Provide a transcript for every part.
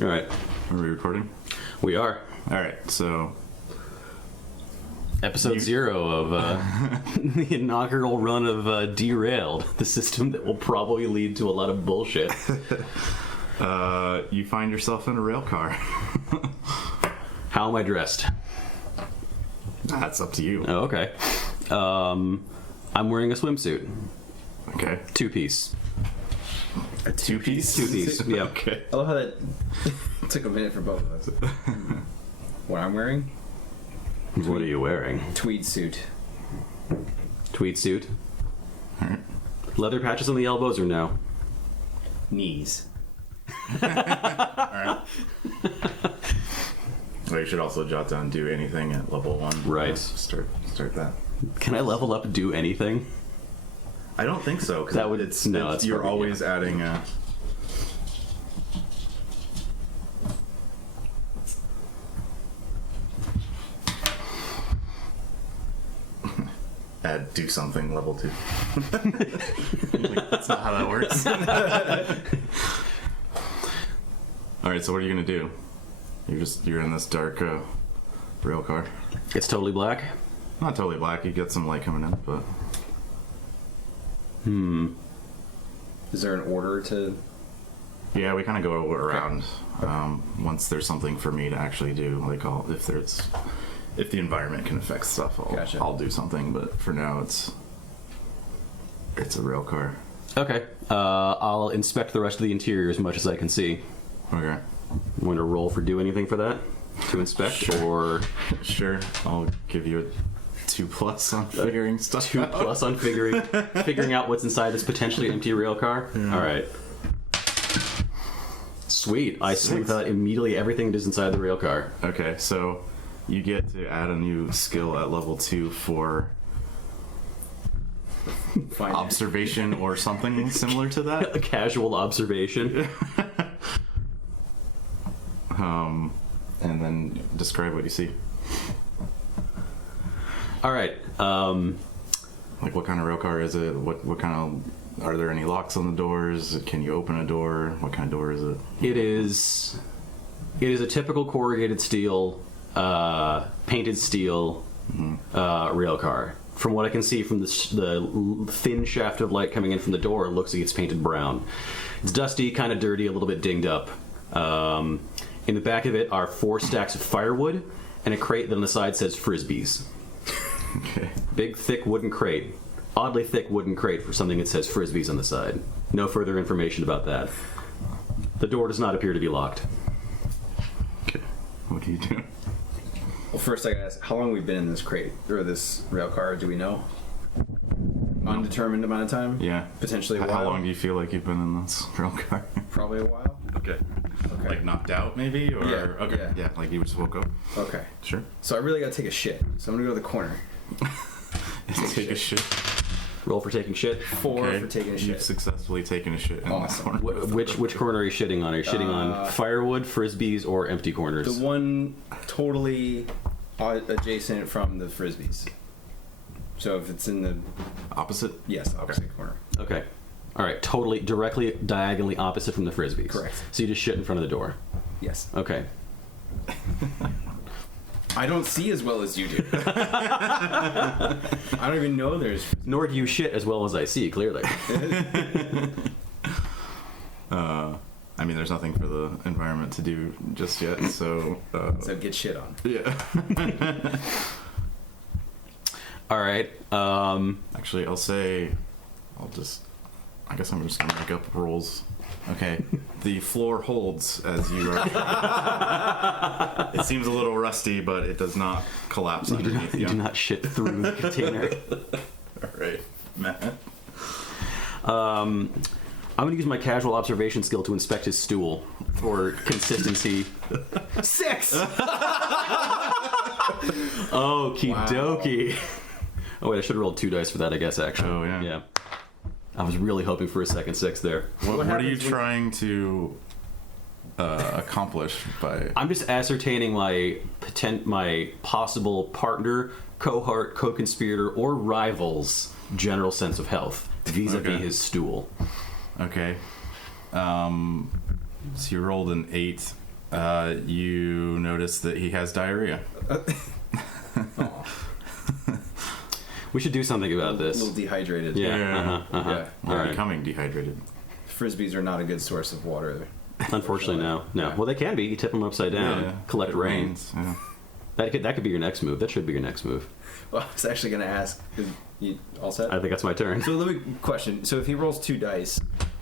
All right. Are we recording? We are. All right, so... Episode 0 of the inaugural run of Derailed, the system that will probably lead to a lot of bullshit. You find yourself in a rail car. How am I dressed? That's up to you. Oh, okay. I'm wearing a swimsuit. Okay. Two-piece. A two-piece? Two-piece, yeah. Okay. I love how that took a minute for both of us. What I'm wearing? What are you wearing? Tweed suit. Tweed suit? Alright. Leather patches on the elbows or no? Knees. Alright. Well, you should also jot down do anything at level 1. Right. Start that. Can I level up and do anything? I don't think so, because That would- no, that's you're probably- always adding a... Add do something level 2. Like, that's not how that works. Alright, so what are you gonna do? You're in this dark rail car. It's totally black? Not totally black, you get some light coming in, but Is there an order to... yeah, we kind of go around. Once there's something for me to actually do, like if the environment can affect stuff, Gotcha. I'll do something. But for now, it's a rail car. Okay. I'll inspect the rest of the interior as much as I can see. Okay, I'm going to roll for do anything for that? To inspect? Sure. Or sure. I'll give you a 2+ on figuring stuff 2+ on figuring out what's inside this potentially empty rail car? Yeah. Alright. Sweet. I sleep out immediately everything that is inside the rail car. Okay, so you get to add a new skill at level 2 for Find observation or something similar to that. A casual observation. And then describe what you see. Alright. Like, what kind of rail car is it? What kind of... Are there any locks on the doors? Can you open a door? What kind of door is it? It is a typical corrugated steel, painted steel rail car. From what I can see from the thin shaft of light coming in from the door, it looks like it's painted brown. It's dusty, kind of dirty, a little bit dinged up. In the back of it are 4 stacks of firewood and a crate that on the side says Frisbees. Okay. Big, thick wooden crate. Oddly thick wooden crate for something that says Frisbees on the side. No further information about that. The door does not appear to be locked. Okay. What do you do? Well, first I gotta ask, how long have we been in this crate? Or this rail car, do we know? Undetermined amount of time? Yeah. Potentially a while? How long do you feel like you've been in this rail car? Probably a while. Okay. Okay. Like knocked out, maybe? Or Yeah, okay. yeah. Yeah, like you just woke up. Okay. Sure. So I really gotta take a shit. So I'm gonna go to the corner. Take a shit. Roll for taking shit. 4 Okay. for taking a You've shit. successfully taken a shit in Awesome. that corner. Which corner are you shitting on? Are you shitting on firewood, Frisbees, or empty corners? The one totally adjacent from the Frisbees. So if it's in the... Opposite? Yes, opposite corner. Okay. All right. Totally, directly, diagonally opposite from the Frisbees. Correct. So you just shit in front of the door. Yes. Okay. I don't see as well as you do. I don't even know there's... Nor do you shit as well as I see, clearly. I mean, there's nothing for the environment to do just yet, so... So get shit on. yeah. All right. Actually, I guess I'm just gonna make up rules. Okay. The floor holds as you are... It seems a little rusty, but it does not collapse underneath You do not shit through the container. Alright, Matt. I'm going to use my casual observation skill to inspect his stool for consistency. 6! Okie dokie. Oh, wait, I should have rolled 2 dice for that, I guess, actually. Oh, yeah. Yeah. I was really hoping for a second 6 there. What are you trying to accomplish by... I'm just ascertaining my possible partner, cohort, co-conspirator, or rival's general sense of health vis-a-vis his stool. Okay. So you rolled an 8 You notice that he has diarrhea. We should do something about A this. little dehydrated. Yeah. Yeah. Yeah. We're Alright. becoming dehydrated. Frisbees are not a good source of water. Unfortunately, no. Yeah. Well, they can be. You tip them upside down, Yeah. collect It rain. rains, yeah. That could be your next move. That should be your next move. Well, I was actually going to ask, you all set? I think that's my turn. So let me question. So if he rolls 2 dice,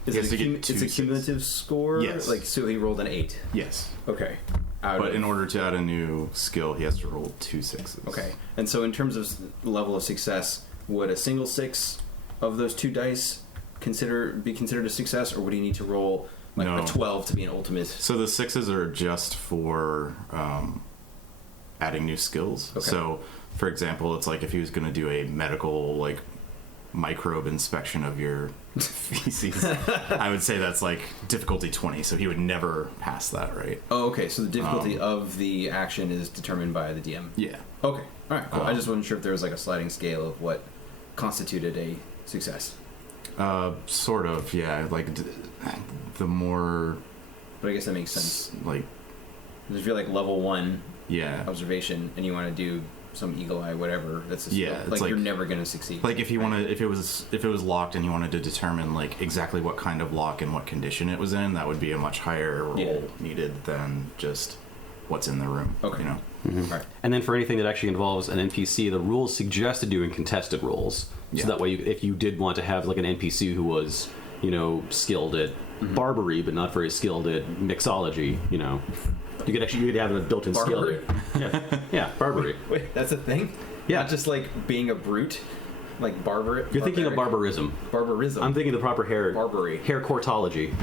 is He has it to get two it's a cumulative score? Yes. Like, so he rolled an 8. Yes. Okay. But in order to add a new skill, he has to roll 2 6s. Okay. And so in terms of level of success, would a single 6 of those 2 dice be considered a success, or would he need to roll like No. a 12 to be an ultimate? So the 6s are just for adding new skills. Okay. So, for example, it's like if he was going to do a medical like microbe inspection of your feces, I would say that's like difficulty 20. So he would never pass that, right? Oh, okay. So the difficulty of the action is determined by the DM. Yeah. Okay. All right. Cool. I just wasn't sure if there was like a sliding scale of what constituted a success. Sort of. Yeah. Like the more But I guess that makes sense. like If you're like level 1 yeah. observation and you want to do some eagle eye whatever, that's a Yeah, like it's like- you're never going to succeed. Like if it was locked and you wanted to determine like exactly what kind of lock and what condition it was in, that would be a much higher roll Yeah. needed than just what's in the room. Okay. You know. Right. And then for anything that actually involves an NPC, the rules suggested doing contested rolls. Yeah. So that way, if you did want to have like an NPC who was, skilled at barbery but not very skilled at mixology, you could have a built-in skill. Barbery? Yeah, barbery. Wait, that's a thing? Yeah. Not just like being a brute, like barbar. You're thinking of barbaric? barbarism. Barbarism. I'm thinking the proper hair. Barbary. Hair cortology.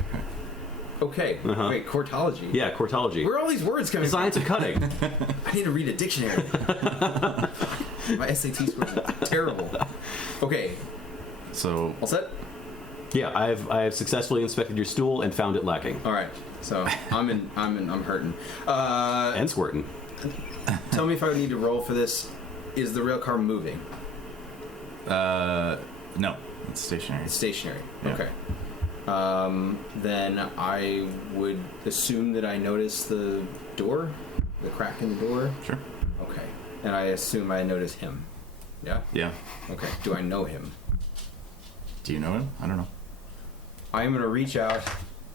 Okay. Uh-huh. Wait, cortology. Yeah, cortology. Where are all these words coming Science of cutting. from? I need to read a dictionary. My SAT scores are terrible. Okay, So all set? Yeah, I've successfully inspected your stool and found it lacking. All right. So I'm hurting. And squirting. Tell me if I would need to roll for this. Is the rail car moving? no, it's stationary. It's stationary. Yeah. Okay. Then I would assume that I notice the door, the crack in the door. Sure. Okay. And I assume I notice him. Yeah? Yeah. Okay. Do I know him? Do you know him? I don't know. I am going to reach out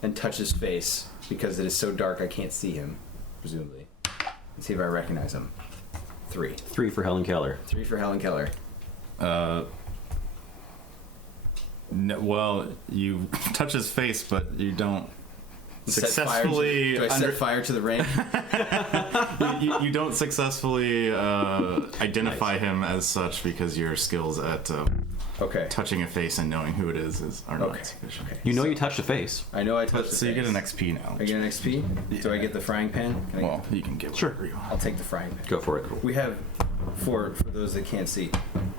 and touch his face because it is so dark I can't see him, presumably. And see if I recognize him. 3. 3 for Helen Keller. 3 for Helen Keller. No, well, you touch his face, but you don't Set successfully. fire to, do I set fire to the ring? You don't successfully identify him as such because your skills at Okay. touching a face and knowing who it is are not Okay. sufficient. Okay. You touched the face. I know I touched the So you face. get an XP now. I get an XP? Do I get the frying pan? Can I Well, you can get Sure. whatever you want. I'll take the frying pan. Go for it. We have, for those that can't see,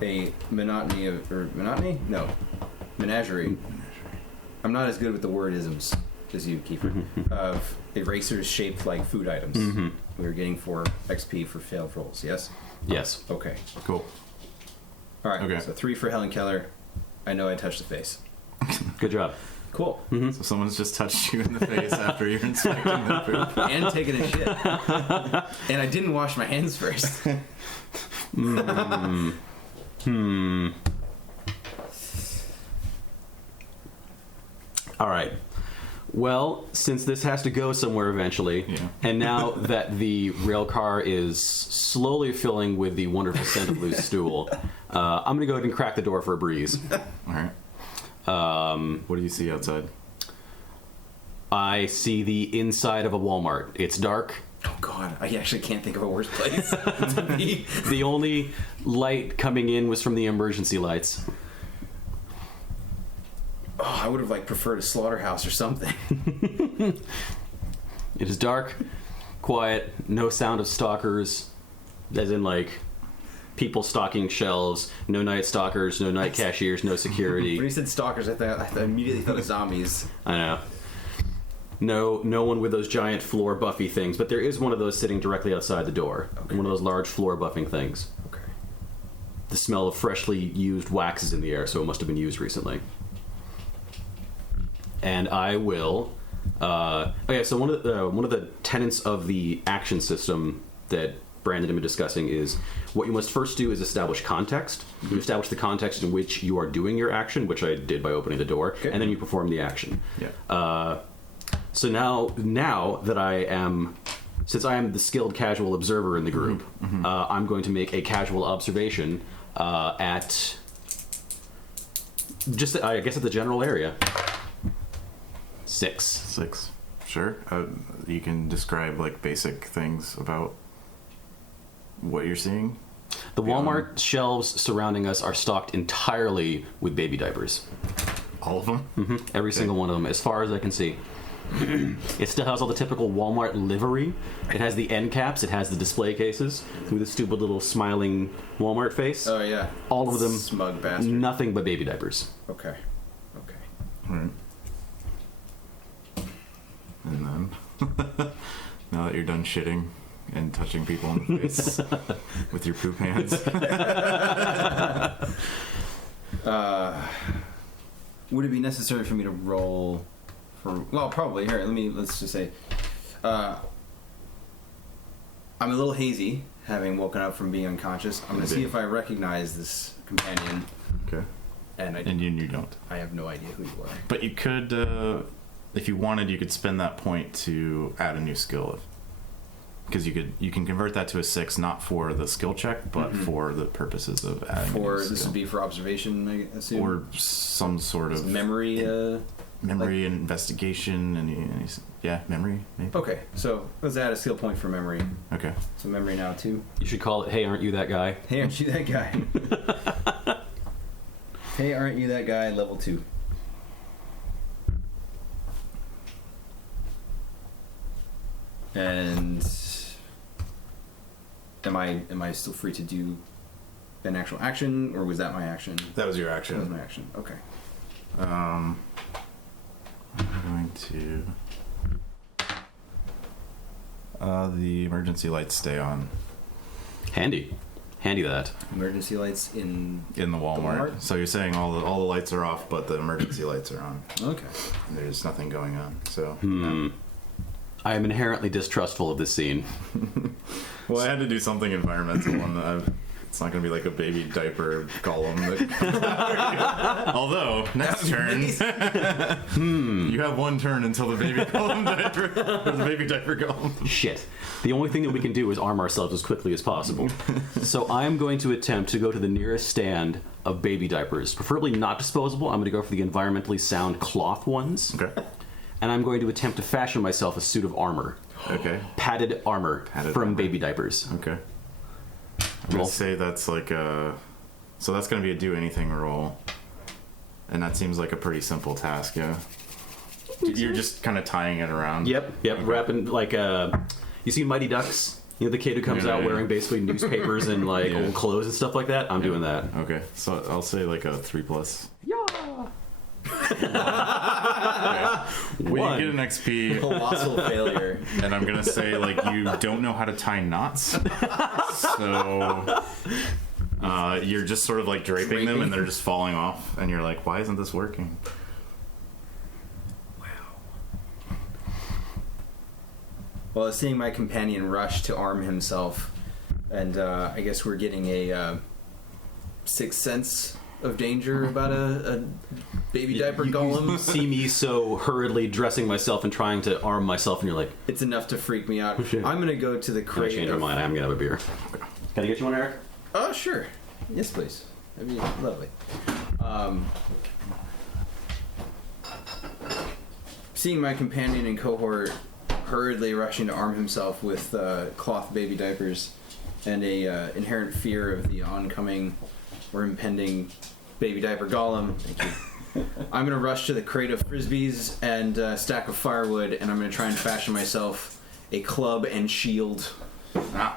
a menagerie? No. Menagerie. I'm not as good with the word isms as you, Kiefer. Of erasers shaped like food items. We were getting 4 XP for failed rolls, yes? Yes. Okay. Cool. Alright, Okay. so 3 for Helen Keller. I know I touched the face. Good job. Cool. So someone's just touched you in the face after you're inspecting the food. And taking a shit. And I didn't wash my hands first. All right. Well, since this has to go somewhere eventually, Yeah. and now that the rail car is slowly filling with the wonderful scent of loose stool, I'm going to go ahead and crack the door for a breeze. All right. What do you see outside? I see the inside of a Walmart. It's dark. Oh god, I actually can't think of a worse place to be. The only light coming in was from the emergency lights. Oh, I would have preferred a slaughterhouse or something. It is dark, quiet, no sound of stalkers, as in people stocking shelves, no night stalkers, no night cashiers, no When security. you said stalkers, I immediately thought of zombies. I know. No one with those giant floor buffy things, but there is one of those sitting directly outside the door. Okay. One of those large floor buffing things. Okay. The smell of freshly used wax is in the air, so it must have been used recently. And I will Okay, so one of the tenets of the action system that Brandon had been discussing is what you must first do is establish context. You establish the context in which you are doing your action, which I did by opening the door, and then you perform the action. Yeah. So now that since I am the skilled casual observer in the group, I'm going to make a casual observation at just, I guess, at the general area. 6. Sure. You can describe like basic things about what you're seeing. The Walmart shelves surrounding us are stocked entirely with baby diapers. All of them? Mm-hmm. Every single one of them, as far as I can see. It still has all the typical Walmart livery. It has the end caps. It has the display cases with a stupid little smiling Walmart face. Oh yeah. All of them. Smug bastard. Nothing but baby diapers. Okay. All right. And then, now that you're done shitting and touching people in the face with your poop hands, would it be necessary for me to roll for? Well, probably. Here, let's just say, I'm a little hazy, having woken up from being unconscious. I'm gonna see if I recognize this companion. okay, And you don't. I have no idea who you are. But you could, if you wanted, you could spend that point to add a new skill. Because you can convert that to a 6, not for the skill check, but for the purposes of adding. This would be for observation, I assume, or some sort of memory. Memory and investigation, and yeah, memory maybe. Okay, so let's add a skill point for memory. Okay. So memory now 2. You should call it, "Hey, aren't you that guy?" Hey, aren't you that guy? Hey, aren't you that guy? Level 2. And am I still free to do an actual action, or was that my action? That was your action. That was my action. Okay. I'm going to. The emergency lights stay on Handy that. Emergency lights in the Walmart. So you're saying all the lights are off, but the emergency lights are on. Okay. There's nothing going on. So. I am inherently distrustful of this scene. Well, I had to do something environmental, and it's not going to be like a baby diaper golem. Although, next turn, you have one turn until the baby golem diaper, or the baby diaper golem. Shit. The only thing that we can do is arm ourselves as quickly as possible. So I'm going to attempt to go to the nearest stand of baby diapers, preferably not disposable. I'm going to go for the environmentally sound cloth ones. Okay. And I'm going to attempt to fashion myself a suit of armor. Okay. Padded armor from armor. baby diapers. Okay. I'm going to say that's like a... So that's going to be a do anything roll. And that seems like a pretty simple task, yeah? You're just kind of tying it around. Yep. Okay. Wrapping, like, you see Mighty Ducks? You know, the kid who comes out wearing basically newspapers and, like, old clothes and stuff like that? I'm doing that. Okay. So I'll say, like, a 3+. Yeah! Okay. Well, you get an XP. Colossal failure. And I'm going to say, like, you don't know how to tie knots. So... you're just sort of like draping them and they're just falling off, and you're like, why isn't this working? Wow. Well, seeing my companion rush to arm himself, and I guess we're getting a sixth sense of danger about a baby diaper golem. You see me so hurriedly dressing myself and trying to arm myself, and you're like, it's enough to freak me out. I'm going to go to the can I crate. change my mind? I'm going to have a beer. Can I get you one, Eric? Oh, sure. Yes, please. That'd be lovely. Seeing my companion and cohort hurriedly rushing to arm himself with cloth baby diapers and a inherent fear of the oncoming or impending baby diaper golem, thank you. I'm going to rush to the crate of frisbees and a stack of firewood, and I'm going to try and fashion myself a club and shield.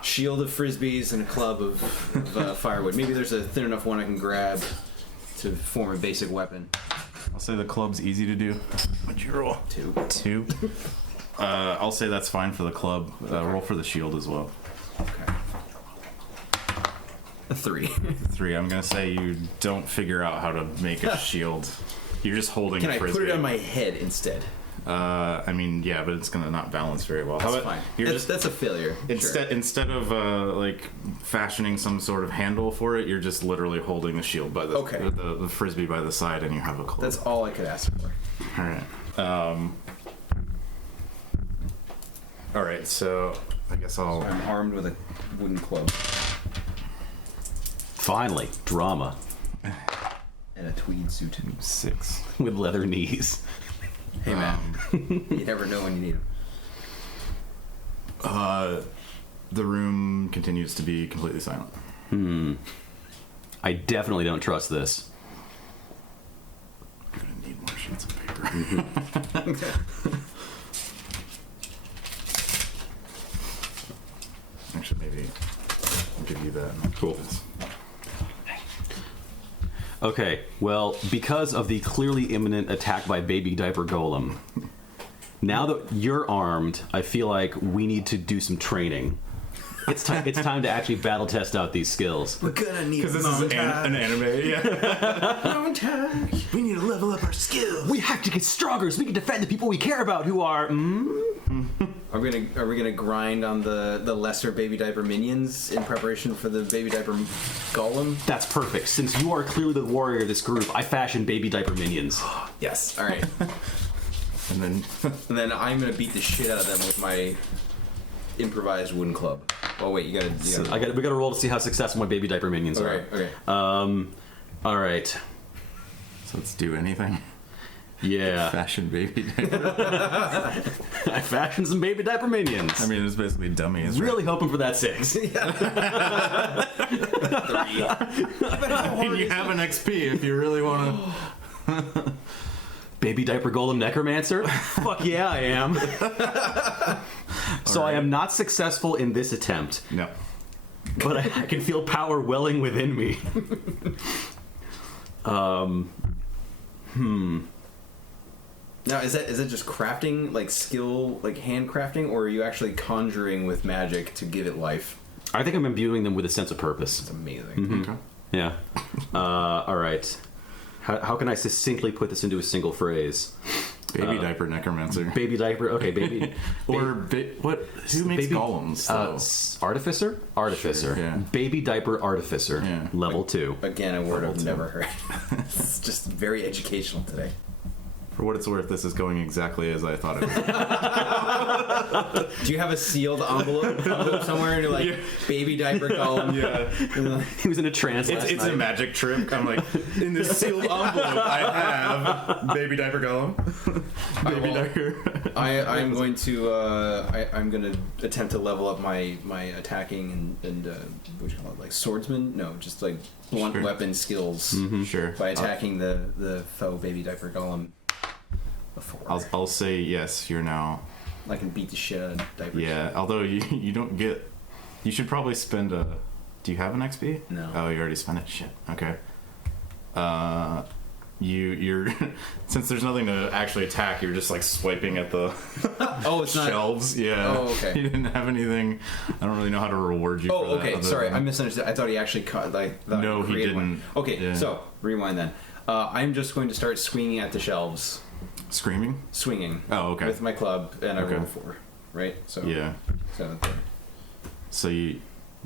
Shield of frisbees and a club of firewood. Maybe there's a thin enough one I can grab to form a basic weapon. I'll say the club's easy to do. What'd you roll? 2. I'll say that's fine for the club. Roll for the shield as well. Okay. A 3. 3. I'm gonna say you don't figure out how to make a shield. You're just holding Can a I frisbee. put it on my head instead? I mean, yeah, but it's gonna not balance very well. That's fine. That's a failure. Instead of like fashioning some sort of handle for it, you're just literally holding the shield by the frisbee by the side, and you have a club. That's all I could ask for. All right. So I guess I'm armed with a wooden club Finally, drama and a tweed suit. 6 with leather knees. Hey man, you never know when you need them. The room continues to be completely silent. I definitely don't trust this. I'm gonna need more sheets of paper. Actually, maybe I'll give you that. Cool. Okay, well, because of the clearly imminent attack by Baby Diaper Golem, now that you're armed, I feel like we need to do some training. It's time to actually battle test out these skills. We're gonna need Because this is an anime, yeah. montage. We need to level up our skills. We have to get stronger so we can defend the people we care about who are... Are we gonna grind on the lesser baby diaper minions in preparation for the baby diaper golem? That's perfect. Since you are clearly the warrior of this group, I fashion Baby Diaper minions. Yes. All right. And then I'm gonna beat the shit out of them with my improvised wooden club. Oh wait, you gotta. We gotta roll to see how successful my Baby Diaper minions are. Okay. All right. so let's do anything. Yeah. Fashion baby diaper. I fashioned some Baby Diaper minions. I mean, it's basically dummies. Really hoping for that 6. 3. You have an XP if you really want to. Baby Diaper Golem Necromancer? Fuck yeah, I am. So I am not successful in this attempt. No. But I can feel power welling within me. Now, is that just crafting, like skill, like hand crafting, or are you actually conjuring with magic to give it life? I think I'm imbuing them with a sense of purpose. It's amazing. Mm-hmm. Okay. Yeah. All right. How can I succinctly put this into a single phrase? Baby diaper necromancer. Baby diaper. Okay, baby. What? Who makes baby, golems? Though? Artificer. Artificer. Sure, yeah. Baby diaper artificer. Yeah. Level 2. Again, a word Level I've 2. never heard. It's just very educational today. For what it's worth, this is going exactly as I thought it would. Do you have a sealed envelope somewhere and you're like, baby diaper golem? Yeah. He was in a trance last It's night. a magic trick. I'm like, in this sealed envelope, I have baby diaper golem. Baby diaper. I'm going to I'm going to attempt to level up my attacking and what do you call it, like swordsman? No, just like blunt Sure. weapon skills Sure. by attacking the foe baby diaper golem. I'll say yes. You're now. I can beat the shit out of diapers. Yeah. Although you don't get. You should probably spend a. Do you have an XP? No. Oh, you already spent it. Shit. Okay. You're since there's nothing to actually attack, you're just like swiping at the Oh, it's not. shelves. Yeah. Oh, okay. You didn't have anything. I don't really know how to reward you. Oh, for that okay. other Sorry, than- I misunderstood. I thought he actually caught No, he created one. didn't. Okay, Yeah. so rewind then. I'm just going to start swinging at the shelves. Screaming. Swinging. Oh, okay. With my club, and I Okay. roll 4. Right. So Yeah. 7. So you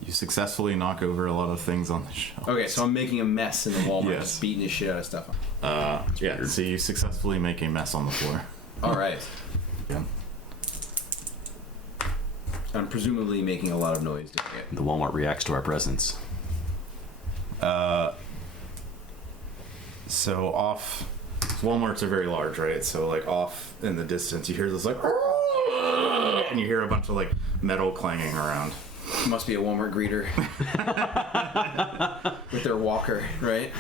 successfully knock over a lot of things on the shelf. Okay, so I'm making a mess in the Walmart, Yes. just beating the shit out of stuff. Yeah. So you successfully make a mess on the floor. All right. Yeah. I'm presumably making a lot of noise doing it. The Walmart reacts to our presence. So off. Walmarts are very large, right? So like off in the distance, you hear this like, and you hear a bunch of like metal clanging around. Must be a Walmart greeter with their walker, right?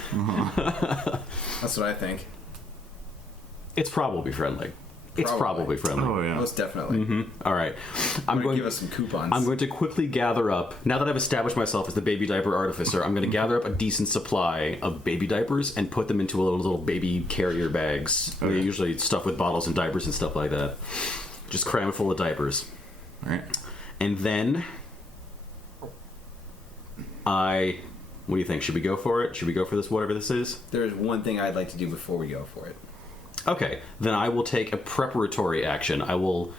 That's what I think. It's probably friendly. It's probably friendly. Oh yeah. Most definitely. All right. I'm going give us some coupons. I'm going to quickly gather up, now that I've established myself as the baby diaper artificer, I'm going to gather up a decent supply of baby diapers and put them into little baby carrier bags. Okay. They're usually stuffed with bottles and diapers and stuff like that. Just cram it full of diapers. All right. And then what do you think? Should we go for it? Should we go for this, whatever this is? There's one thing I'd like to do before we go for it. Okay, then I will take a preparatory action. I will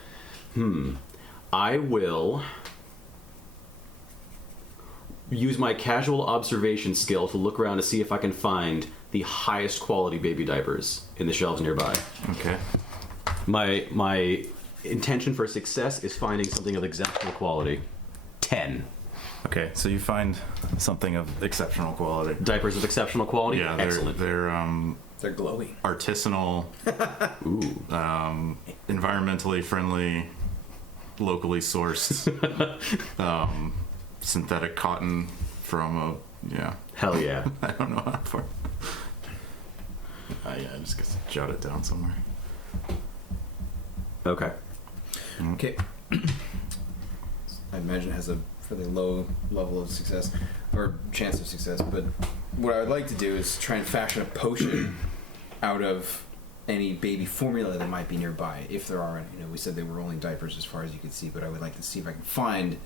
use my casual observation skill to look around to see if I can find the highest quality baby diapers in the shelves nearby. Okay. My intention for success is finding something of exceptional quality. 10. Okay, so you find something of exceptional quality. Diapers of exceptional quality? Yeah, Excellent. They're glowing. Artisanal, environmentally friendly, locally sourced, synthetic cotton from Hell yeah. I don't know how far. Yeah, I just guess jot it down somewhere. Okay. Okay. I imagine it has a fairly low level of success, or chance of success, but what I would like to do is try and fashion a potion out of any baby formula that might be nearby, if there are any. You know, we said they were only diapers as far as you could see, but I would like to see if I can find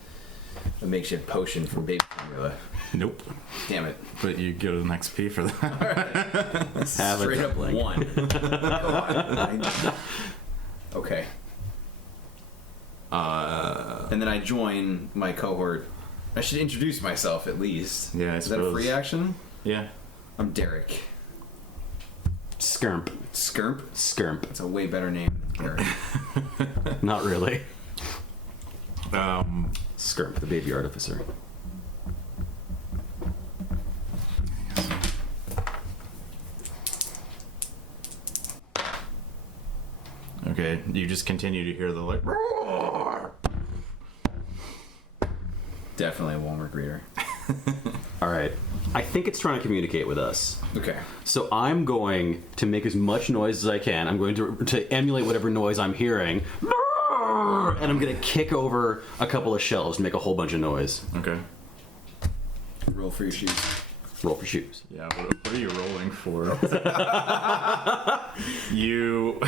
a makeshift potion for baby formula. Nope. Damn it. But you get an XP for that. Alright. Have a Straight up dumpling. 1. Okay. And then I join my cohort. I should introduce myself at least. Yeah, I Is that a free action? Yeah. I'm Derek. Skirmp. Skirmp? Skirmp. That's a way better name than Derek. Not really. Um, Skirmp, the baby artificer. okay, you just continue to hear the like roar. Definitely a Walmart greeter. All right. I think it's trying to communicate with us. Okay. So I'm going to make as much noise as I can. I'm going to emulate whatever noise I'm hearing. And I'm going to kick over a couple of shelves to make a whole bunch of noise. Okay. Roll for your shoes. Roll for shoes. Yeah, what are you rolling for? You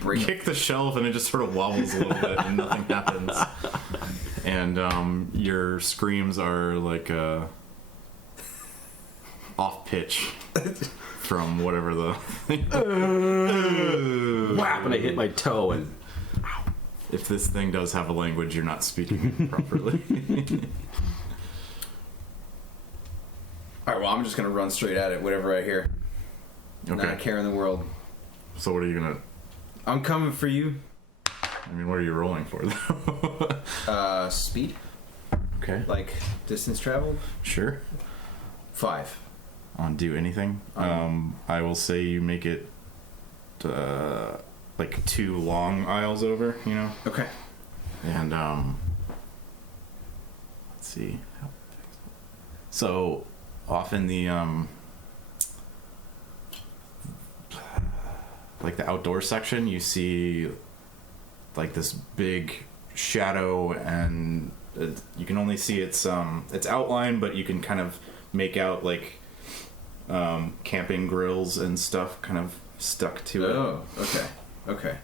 Break kick the shelf and it just sort of wobbles a little bit and nothing happens. And your screams are like off pitch from whatever the Whap! And I hit my toe and... if this thing does have a language, you're not speaking properly. Alright, well, I'm just going to run straight at it, whatever I hear. Okay. Not a care in the world. So what are you gonna? I'm coming for you. I mean, what are you rolling for though? Speed? Okay. Like, distance traveled? Sure. 5. On do anything. I will say you make it like 2 long aisles over, you know? Okay. And let's see. So off in the like the outdoor section, you see like this big shadow, and you can only see its outline, but you can kind of make out like camping grills and stuff kind of stuck to it. Oh, okay. Okay.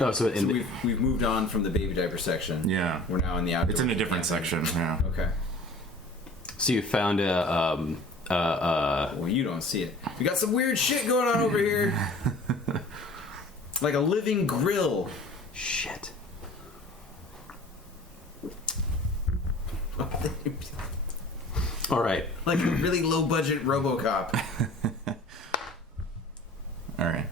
Oh, so So we've moved on from the baby diaper section. Yeah. We're now in the outdoor. It's in a different camping. section, yeah. Okay. So you found a... Well, you don't see it. We got some weird shit going on over here. Like a living grill. Shit. All right. Like a really low budget RoboCop. All right.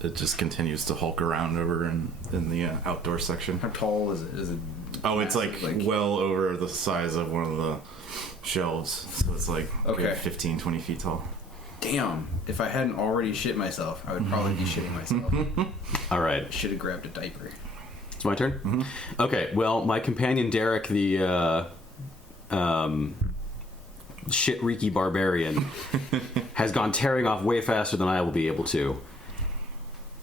It just continues to hulk around over in the outdoor section. How tall is it? Is it? Oh, it's like Like- well over the size of one of the shelves. So it's like Okay. good 15, 20 feet tall. Damn. If I hadn't already shit myself, I would probably be shitting myself. All right. Should have grabbed a diaper. It's my turn? Okay, well, my companion Derek, the shit-reeky barbarian, has gone tearing off way faster than I will be able to.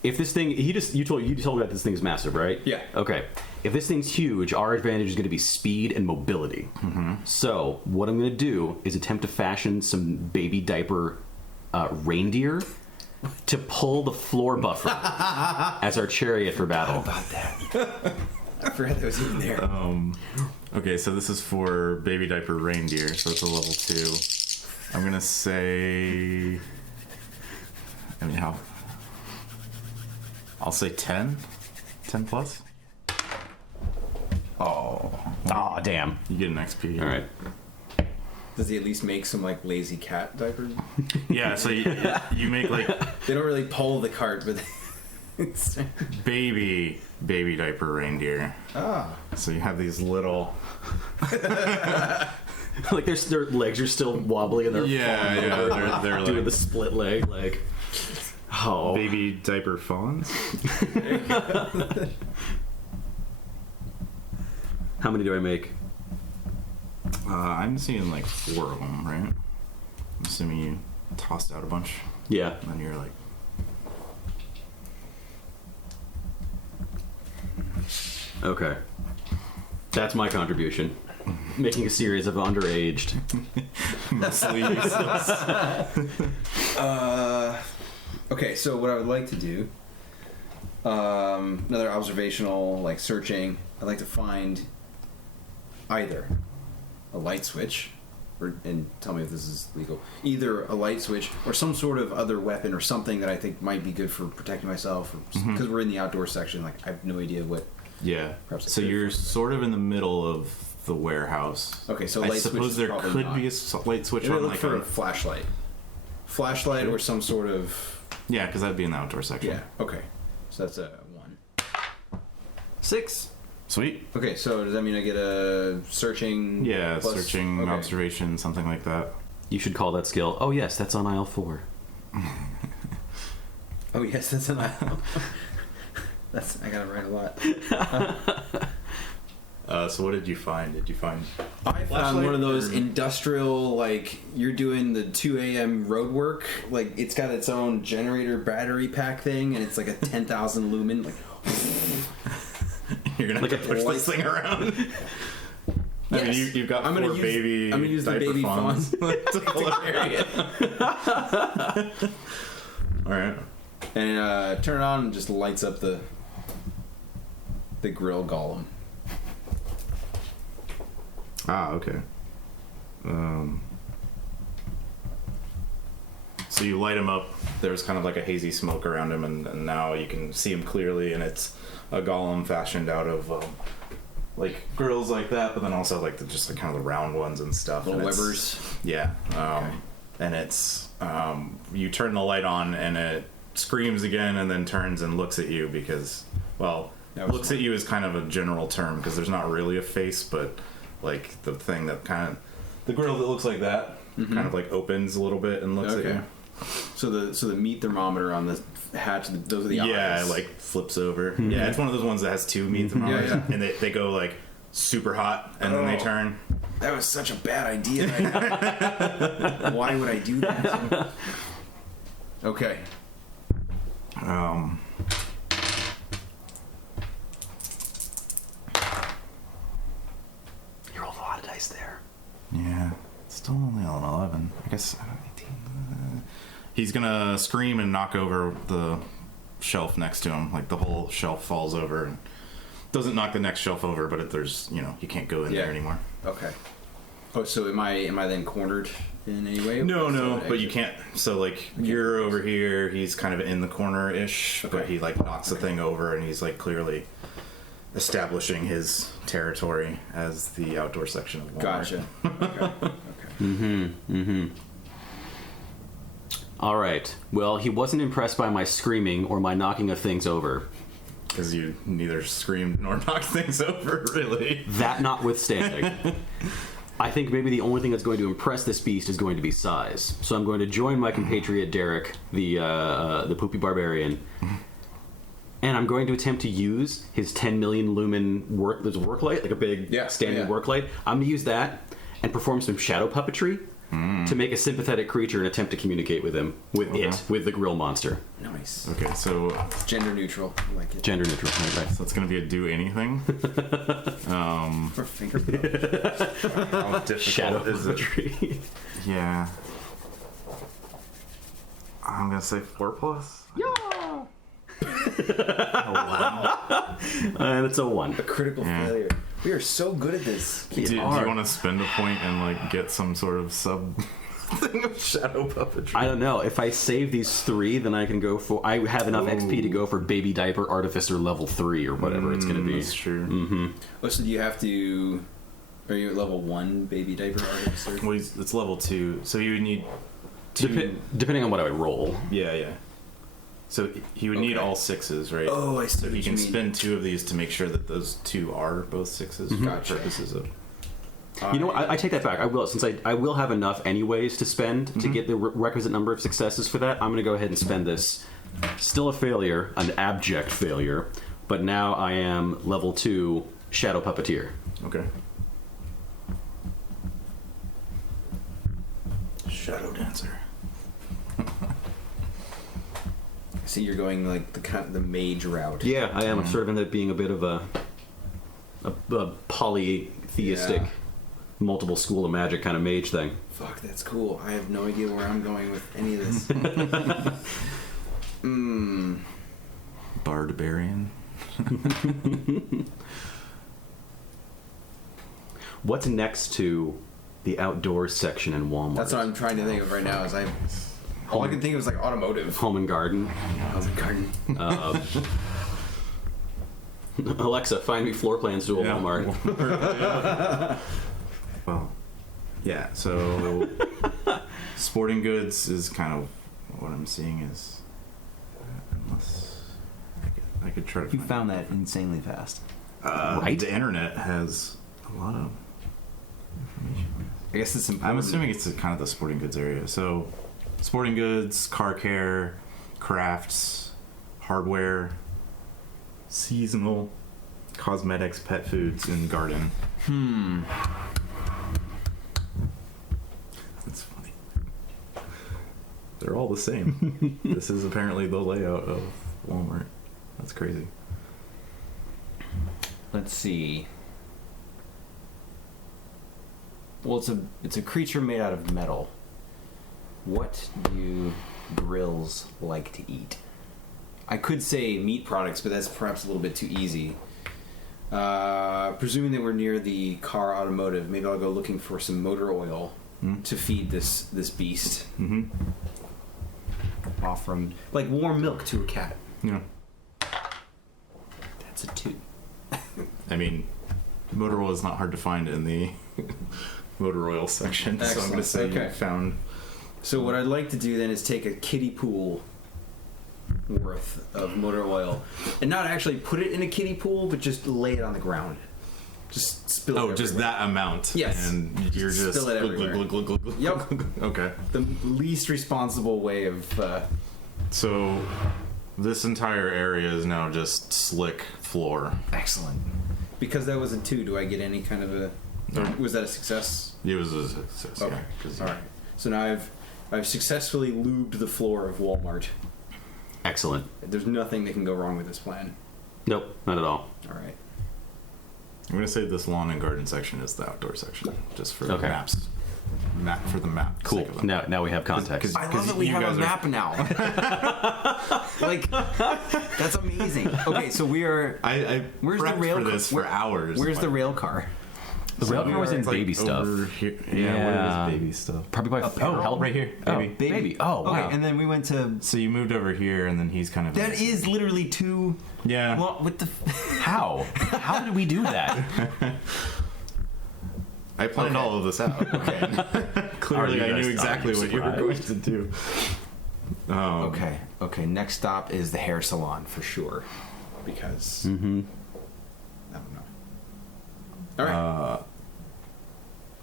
If this thing... You told me that this thing's massive, right? Yeah. Okay. If this thing's huge, our advantage is going to be speed and mobility. So, what I'm going to do is attempt to fashion some baby diaper reindeer to pull the floor buffer as our chariot for battle. About that. I forgot that was even there. Okay, so this is for baby diaper reindeer, so it's a level 2. I'm gonna say... I mean, how... I'll say 10. 10 plus. Oh. Aw, damn. You get an XP. All right. Does he at least make some like lazy cat diapers? Yeah, so you make like They don't really pull the cart, but baby diaper reindeer. ah, So you have these little. Like their legs are still wobbly and they're they're doing like the split leg, like baby diaper fawns. How many do I make? I'm seeing like 4 of them, right? I'm assuming you tossed out a bunch, Yeah. and then you're like, Okay. That's my contribution. Making a series of underaged. okay. So what I would like to do, another observational like searching. I'd like to find either a light switch, and tell me if this is legal. Either a light switch or some sort of other weapon or something that I think might be good for protecting myself. Because we're in the outdoor section, like I have no idea what. yeah. Perhaps I So could you're for- sort of in the middle of the warehouse. Okay, so I light switch suppose is there probably could not. be a light switch Maybe on look like for a a flashlight or some sort of. yeah, because that'd be in the outdoor section. Yeah. Okay. So that's a 1. 6. Sweet. Okay, so does that mean I get a searching? Yeah, plus- searching, okay. observation, something like that. You should call that skill. Oh yes, that's on aisle 4. Oh yes, that's an aisle. That's I gotta write a lot. So what did you find? Did you find? I found Flashlight one of those or- industrial, like you're doing the 2 a.m. road work. Like it's got its own generator battery pack thing, and it's like a 10,000 lumen. Like You're gonna Like have to a push light- this thing around. I Yes. mean, you've got I'm gonna 4 use- baby. I'm gonna use the diaper baby fawns. to carry it. All right. And turn it on and just lights up the grill golem. Ah, okay. So you light him up. There's kind of like a hazy smoke around him, and now you can see him clearly. And it's a golem fashioned out of like grills like that, but then also like just like kind of the round ones and stuff. Little and it's- levers. Yeah. Okay. And it's you turn the light on, and it screams again, and then turns and looks at you because, well, That was looks fun. at you is kind of a general term because there's not really a face, but like the thing that kind of the grill that looks like that kind of like opens a little bit and looks at Okay. you. So the meat thermometer on the hatch, those are the Yeah, eyes. it like flips over. Yeah, it's one of those ones that has 2 meat thermometers, Yeah. and they go like super hot, and then they Oh. turn. That was such a bad idea. Why would I do that? Okay. You rolled a lot of dice there. Yeah, still only on 11. I guess 18. He's gonna scream and knock over the shelf next to him. Like the whole shelf falls over and doesn't knock the next shelf over, but there's you can't go in Yeah. there anymore. Okay. Oh, so am I then cornered in any way? No, So but you can't. So like you're over here. He's kind of in the corner-ish, but Okay. he like knocks the thing over, and he's like clearly establishing his territory as the outdoor section of Walmart. Gotcha. Okay. All right. Well, he wasn't impressed by my screaming or my knocking of things over. Because you neither screamed nor knocked things over, really. That notwithstanding, I think maybe the only thing that's going to impress this beast is going to be size. So I'm going to join my compatriot Derek, the poopy barbarian, and I'm going to attempt to use his 10 million lumen work light, like a big standing work light. I'm going to use that and perform some shadow puppetry to make a sympathetic creature and attempt to communicate with him, with the grill monster. Nice. Okay, so Gender neutral. I like it. Gender neutral, right? that's going to be a do anything. For finger. How difficult Shadow is it? puppetry. Yeah. I'm going to say 4+. And it's a 1. A critical failure. We are so good at this. Do you want to spend a point and like get some sort of sub thing of shadow puppetry? I don't know. If I save these 3, then I can go for. I have enough XP to go for baby diaper artificer level 3 or whatever it's going to be. That's true. Mm-hmm. Oh, so do you have to? Are you at level 1 baby diaper artificer? Well, it's level 2, so you would need 2. Depending on what I would roll. Yeah. So he would need Okay. all 6s, right? Oh, I see So he what can you mean. spend 2 of these to make sure that those 2 are both 6s for Gotcha. purposes of. You know what? I take that back. I will, since I will have enough anyways to spend to get the requisite number of successes for that. I'm going to go ahead and spend this. Still a failure, an abject failure, but now I am level 2 shadow puppeteer. Okay. Shadow dancer. So you're going like the mage route. Yeah, I am. I'm sort of ended up being a bit of a polytheistic, Yeah. multiple school of magic kind of mage thing. Fuck, that's cool. I have no idea where I'm going with any of this. Barbarian. What's next to the outdoors section in Walmart? That's what I'm trying to think of right now. All I can think of is like automotive. Home and garden. How's it garden? Alexa, find me floor plans to a Walmart. Well, yeah. So, sporting goods is kind of what I'm seeing is. Unless I could try to. You find found that insanely fast. Right? The internet has a lot of information. I guess it's important. I'm assuming it's kind of the sporting goods area. So, sporting goods, car care, crafts, hardware, seasonal, cosmetics, pet foods, and garden. That's funny. They're all the same. This is apparently the layout of Walmart. That's crazy. Let's see. Well, it's a creature made out of metal. What do grills like to eat? I could say meat products, but that's perhaps a little bit too easy. Presuming that we're near the car automotive, maybe I'll go looking for some motor oil to feed this beast. Mm-hmm. Off from like warm milk to a cat. Yeah. That's a 2. I mean, motor oil is not hard to find in the motor oil section, so I'm going to say Excellent. Okay. you found. So what I'd like to do then is take a kiddie pool worth of motor oil and not actually put it in a kiddie pool, but just lay it on the ground. Just spill it Oh, just everywhere. that amount. Yes. And you're just Spill it everywhere. Yep. Okay. The least responsible way of... So this entire area is now just slick floor. Excellent. Because that was a 2, do I get any kind of a... No. Was that a success? It was a success. Okay. Yeah, 'cause- All right. So now I've successfully lubed the floor of Walmart. Excellent. There's nothing that can go wrong with this plan. Nope, not at all. All right. I'm going to say this lawn and garden section is the outdoor section, just for Okay. maps. For the map. Cool. sake of it. Now we have context. 'Cause- I love that we you have a guys are- map now. Like, that's amazing. Okay, so we are. I Where's the prepped rail for car- this for where- hours. Where's the rail car? The rail car was in It's like baby stuff. over here. Yeah, Yeah. what is baby stuff? Probably by Oh, right here. Oh, Baby. baby. Oh, Okay, wow. and then we went to. So you moved over here, and then he's kind of. That is literally 2. Yeah. Well, with the. How? How did we do that? I planned Okay. all of this out. Okay. Clearly, Are you I knew guys- exactly are you what you were going surprised? to do. Okay. Okay. Next stop is the hair salon for sure, because I don't know. All right.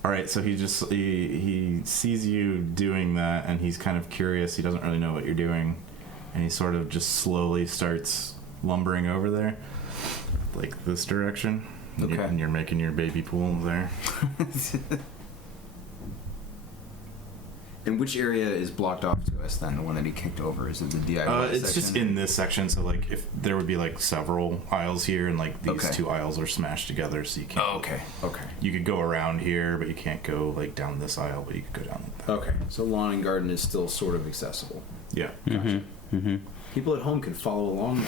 All right. So he sees you doing that, and he's kind of curious. He doesn't really know what you're doing, and he sort of just slowly starts lumbering over there, like this direction. Okay. And you're making your baby pool there. And which area is blocked off to us then? The one that he kicked over? Is it the DIY It's section? just in this section, so like if there would be like several aisles here, and like these Okay. 2 aisles are smashed together, so you can't. Oh, okay. Okay. You could go around here, but you can't go like down this aisle, but you could go down that. Okay. So lawn and garden is still sort of accessible. Yeah. People at home can follow along.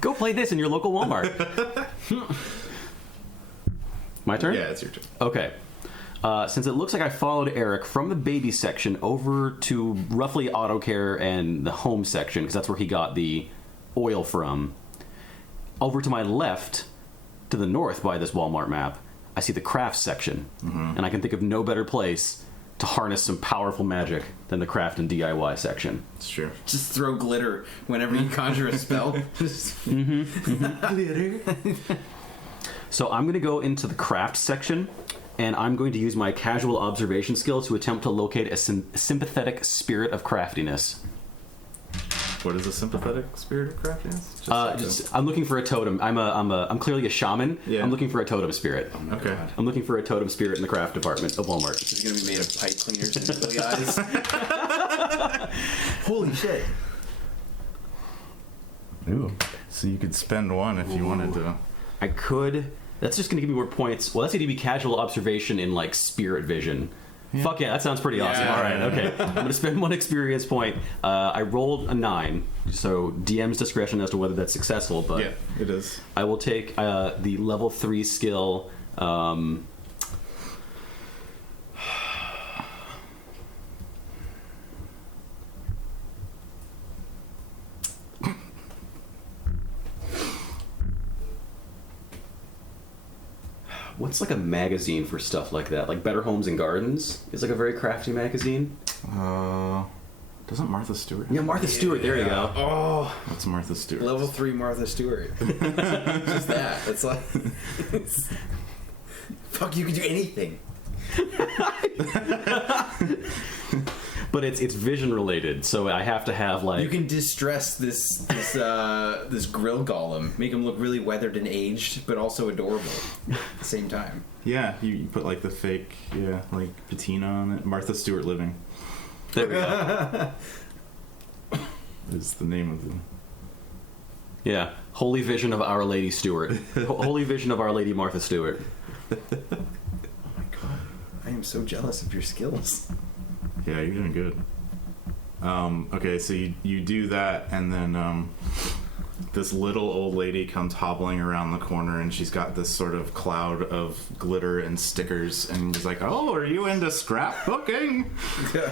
Go play this in your local Walmart. My turn? Yeah, it's your turn. Okay. Since it looks like I followed Eric from the baby section over to roughly auto care and the home section, because that's where he got the oil from, over to my left, to the north by this Walmart map, I see the crafts section. And I can think of no better place to harness some powerful magic than the craft and DIY section. It's true. Just throw glitter whenever you conjure a spell. Glitter. So I'm going to go into the craft section, and I'm going to use my casual observation skill to attempt to locate a sympathetic spirit of craftiness. What is a sympathetic spirit of craftiness? I'm looking for a totem. I'm clearly a shaman. Yeah. I'm looking for a totem spirit. Okay. I'm looking for a totem spirit in the craft department of Walmart. It's going to be made of pipe cleaners and silly eyes. Holy shit. Ooh. So you could spend one if you wanted to. I could. That's just going to give me more points. Well, that's going to be casual observation in like spirit vision. Yeah. Fuck yeah, that sounds pretty awesome. All right, okay. I'm going to spend 1 experience point. I rolled a 9, so DM's discretion as to whether that's successful, but Yeah, it is. I will take the level 3 skill. What's like a magazine for stuff like that? Like Better Homes and Gardens is like a very crafty magazine. Doesn't Martha Stewart? Yeah, Martha Stewart. There you go. Oh, That's Martha Stewart. level 3 Martha Stewart. Just that. It's like... fuck, you could do anything. But it's vision related, so I have to have like You can distress this grill golem, make him look really weathered and aged, but also adorable at the same time. Yeah, you put like the fake, like patina on it. Martha Stewart Living there we go. is the name of the... Yeah, Holy Vision of Our Lady Stewart. Holy Vision of Our Lady Martha Stewart. Oh my god, I am so jealous of your skills. Yeah, you're doing good. Okay, so you do that, and then this little old lady comes hobbling around the corner, and she's got this sort of cloud of glitter and stickers, and she's like, "Oh, are you into scrapbooking?"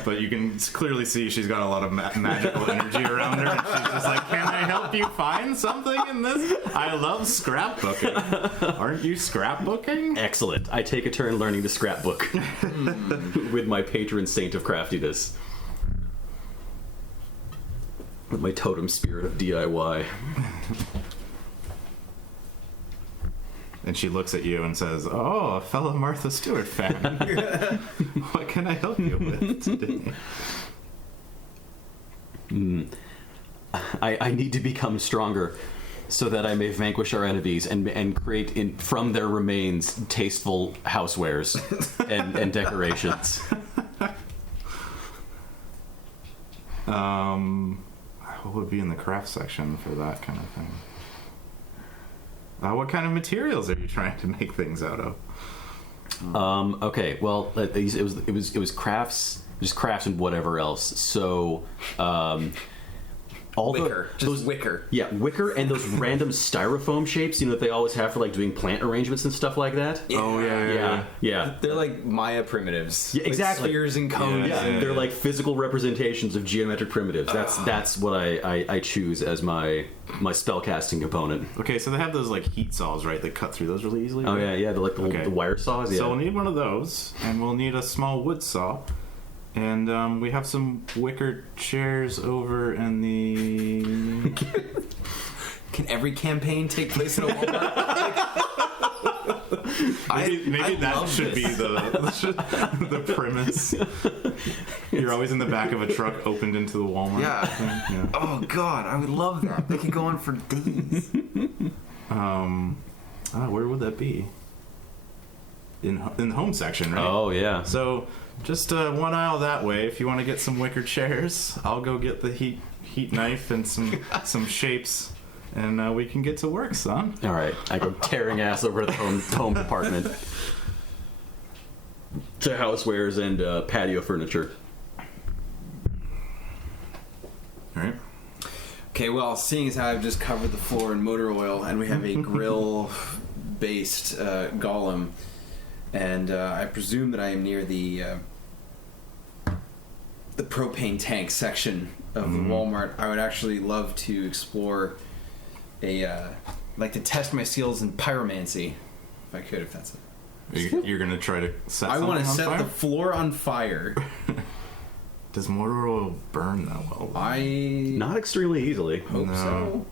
But you can clearly see she's got a lot of magical energy around her, and she's just like, "Can I help you find something in this? I love scrapbooking. Aren't you scrapbooking?" Excellent. I take a turn learning to scrapbook with my patron saint of craftiness. With my totem spirit of DIY. And she looks at you and says, "Oh, a fellow Martha Stewart fan. What can I help you with today?" I need to become stronger so that I may vanquish our enemies and create from their remains tasteful housewares and decorations. What would be in the craft section for that kind of thing? What kind of materials are you trying to make things out of? Okay, well, it was crafts, just crafts and whatever else. So, all Wicker. those wicker. Yeah, wicker and those random styrofoam shapes, that they always have for like doing plant arrangements and stuff like that. Yeah. Oh Yeah. They're like Maya primitives. Yeah, exactly. Like spheres and cones. Yeah, they're like physical representations of geometric primitives. That's what I choose as my spellcasting component. Okay, so they have those like heat saws, right? That cut through those really easily. Oh right? yeah, they're like the wire saws. Yeah. So we'll need one of those, and we'll need a small wood saw. And we have some wicker chairs over in the... Can every campaign take place in a Walmart? Maybe that should be the premise. You're always in the back of a truck opened into the Walmart. Yeah. Oh god, I would love that. They could go on for days. Where would that be? In the home section, right? Oh yeah. So just one aisle that way. If you want to get some wicker chairs, I'll go get the heat knife and some shapes, and we can get to work, son. All right, I go tearing ass over to the home department to housewares and patio furniture. All right. Okay, well, seeing as how I've just covered the floor in motor oil and we have a grill-based golem, and I presume that I am near the propane tank section of the Walmart. I would actually love to explore like to test my skills in pyromancy, if I could, if that's it. You're gonna try to set I want to set fire? the floor on fire. Does motor oil burn that well? I Not extremely easily. hope No. so.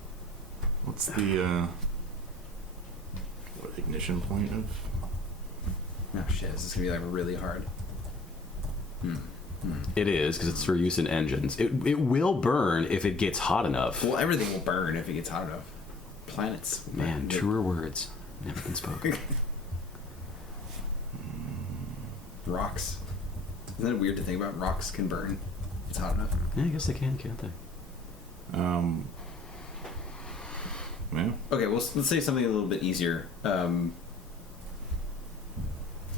What's the what ignition point of? Oh shit, this is gonna be like really hard. It is, because it's for use in engines. It will burn if it gets hot enough. Well, everything will burn if it gets hot enough. Planets. will Man, burn. truer words never been spoken. Rocks. Isn't it weird to think about? Rocks can burn. It's hot enough. Yeah, I guess they can, can't they? Yeah. Okay, well, let's say something a little bit easier. Well,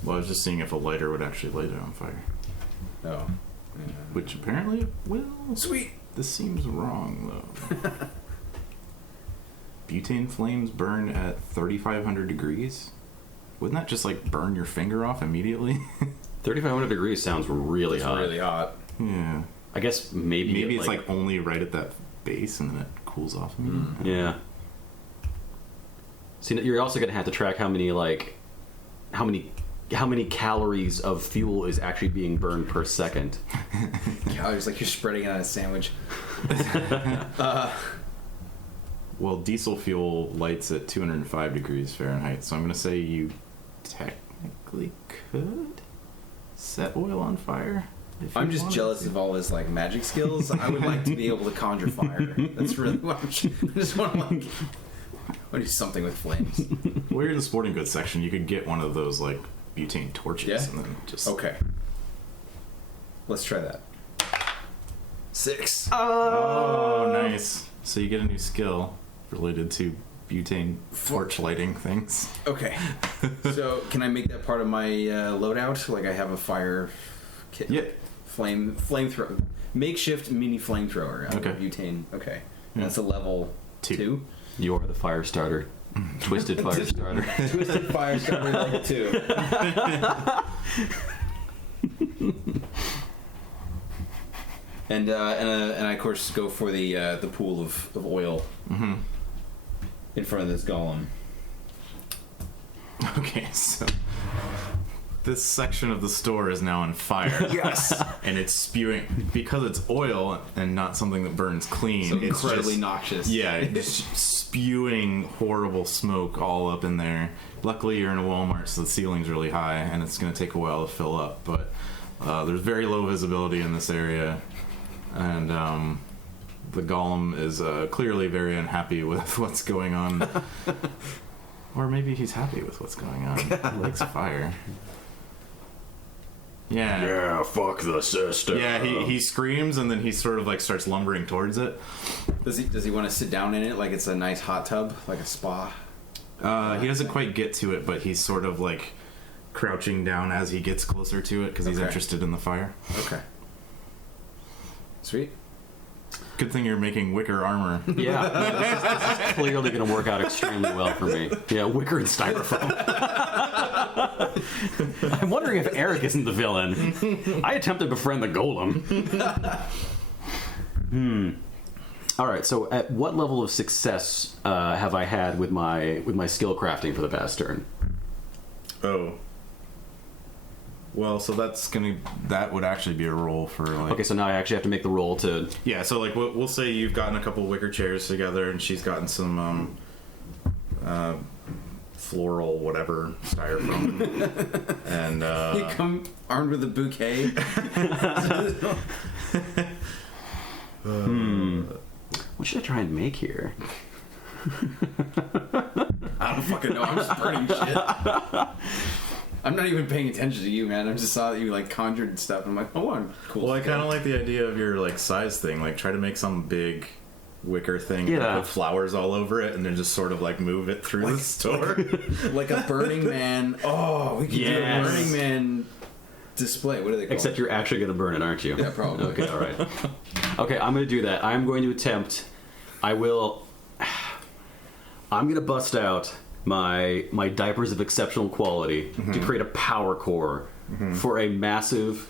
I was just seeing if a lighter would actually light it on fire, Oh. which apparently it will. Sweet. This seems wrong though. Butane flames burn at 3,500 degrees. Wouldn't that just like burn your finger off immediately? 3,500 degrees sounds really It's hot. really hot. Yeah. I guess maybe It's like only right at that base, and then it cools off immediately. yeah. See, you're also gonna have to track how many calories of fuel is actually being burned per second. Calories, like you're spreading it on a sandwich. Well, diesel fuel lights at 205 degrees Fahrenheit, so I'm going to say you technically could set oil on fire. if I'm you just wanted jealous to. of all his like magic skills. I would like to be able to conjure fire. That's really what I just want to like. I want to do something with flames. Well, you're in the sporting goods section. You could get one of those like butane torches Yeah? and then just Okay. Let's try that. 6. Oh, nice. So you get a new skill related to butane torch lighting things. Okay. So can I make that part of my loadout? Like I have a fire kit. Yeah. Flamethrower. Makeshift mini flamethrower out Okay. of butane. Okay. Yeah. That's a level 2. You are the fire starter. Twisted fire starter. Twisted fire starter level 2. And I of course go for the pool of oil in front of this golem. Okay, so this section of the store is now on fire. Yes. And it's spewing because it's oil and not something that burns clean. So it's incredibly just, noxious. Yeah, it's spewing horrible smoke all up in there. Luckily, you're in a Walmart, so the ceiling's really high, and it's going to take a while to fill up. But there's very low visibility in this area, and the golem is clearly very unhappy with what's going on. Or maybe he's happy with what's going on. He likes fire. Yeah. Yeah, fuck the system. Yeah, he screams and then he sort of like starts lumbering towards it. Does he want to sit down in it like it's a nice hot tub, like a spa? He doesn't quite get to it, but he's sort of like crouching down as he gets closer to it because he's Okay. interested in the fire. Okay. Sweet. Good thing you're making wicker armor. Yeah, this is clearly going to work out extremely well for me. Yeah, wicker and styrofoam. I'm wondering if Eric isn't the villain. I attempt to befriend the golem. All right, so at what level of success have I had with my skill crafting for the past turn? Oh. Well, so that would actually be a roll for like. Okay, so now I actually have to make the roll to. Yeah, so like we'll say you've gotten a couple wicker chairs together, and she's gotten some floral whatever styrofoam, and You come armed with a bouquet. What should I try and make here? I don't fucking know. I'm just burning shit. I'm not even paying attention to you, man. I just saw that you like conjured stuff. I'm like, oh, I'm cool. well, I kind of like the idea of your like size thing. Like try to make some big wicker thing Yeah. with flowers all over it, and then just sort of like move it through the store. like a Burning Man. Oh, we could do a Yes. Burning Man display. What are they called? Except you're actually going to burn it, aren't you? Yeah, probably. Okay, all right. Okay, I'm going to do that. I'm going to attempt. I'm going to bust out my diapers of exceptional quality to create a power core for a massive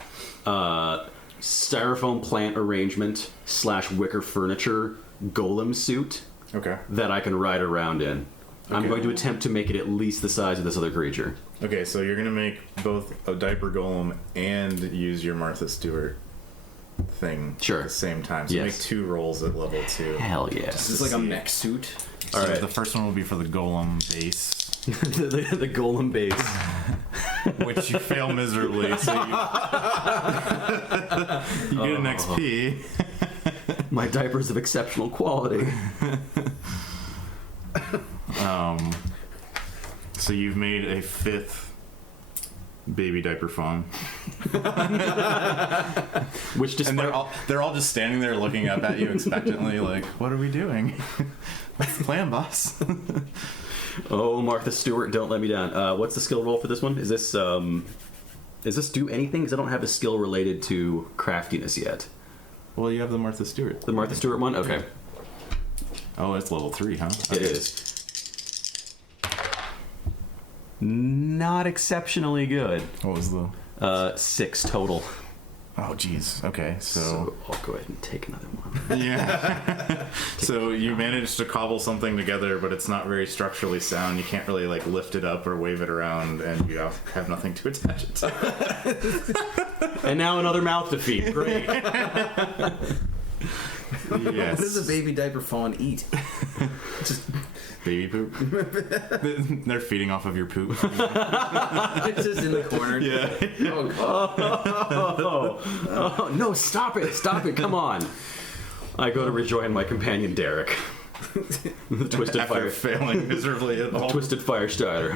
styrofoam plant arrangement / wicker furniture golem suit Okay. that I can ride around in. I'm Okay. going to attempt to make it at least the size of this other creature. Okay, so you're gonna make both a diaper golem and use your Martha Stewart thing Sure. at the same time. So Yes. make 2 rolls at level 2. Hell yeah. This is like a mech suit. So All right. the first one will be for the golem base, the golem base. which you fail miserably, so you get an XP. My diapers of exceptional quality. So you've made a 5th baby diaper fawn, Which and despite they're all just standing there looking up at you expectantly, like, "What are we doing? What's the plan, boss?" Oh, Martha Stewart, don't let me down. What's the skill roll for this one? Is this do anything? Because I don't have a skill related to craftiness yet. Well, you have the Martha Stewart. The Martha Stewart one? Okay. Oh, it's level 3, huh? It is. Not exceptionally good. What was the? 6 total. Oh, jeez. Okay, So I'll go ahead and take another one. yeah. So you managed to cobble something together, but it's not very structurally sound. You can't really like lift it up or wave it around, and you have nothing to attach it to. And now another mouth to feed. Great. Yes. What does a baby diaper fawn eat? Just Baby poop. They're feeding off of your poop. it's just in the corner. Yeah. Oh god. Oh, no, stop it. Stop it. Come on. I go to rejoin my companion, Derek. The Twisted After Fire. failing miserably at all. Twisted Fire Starter.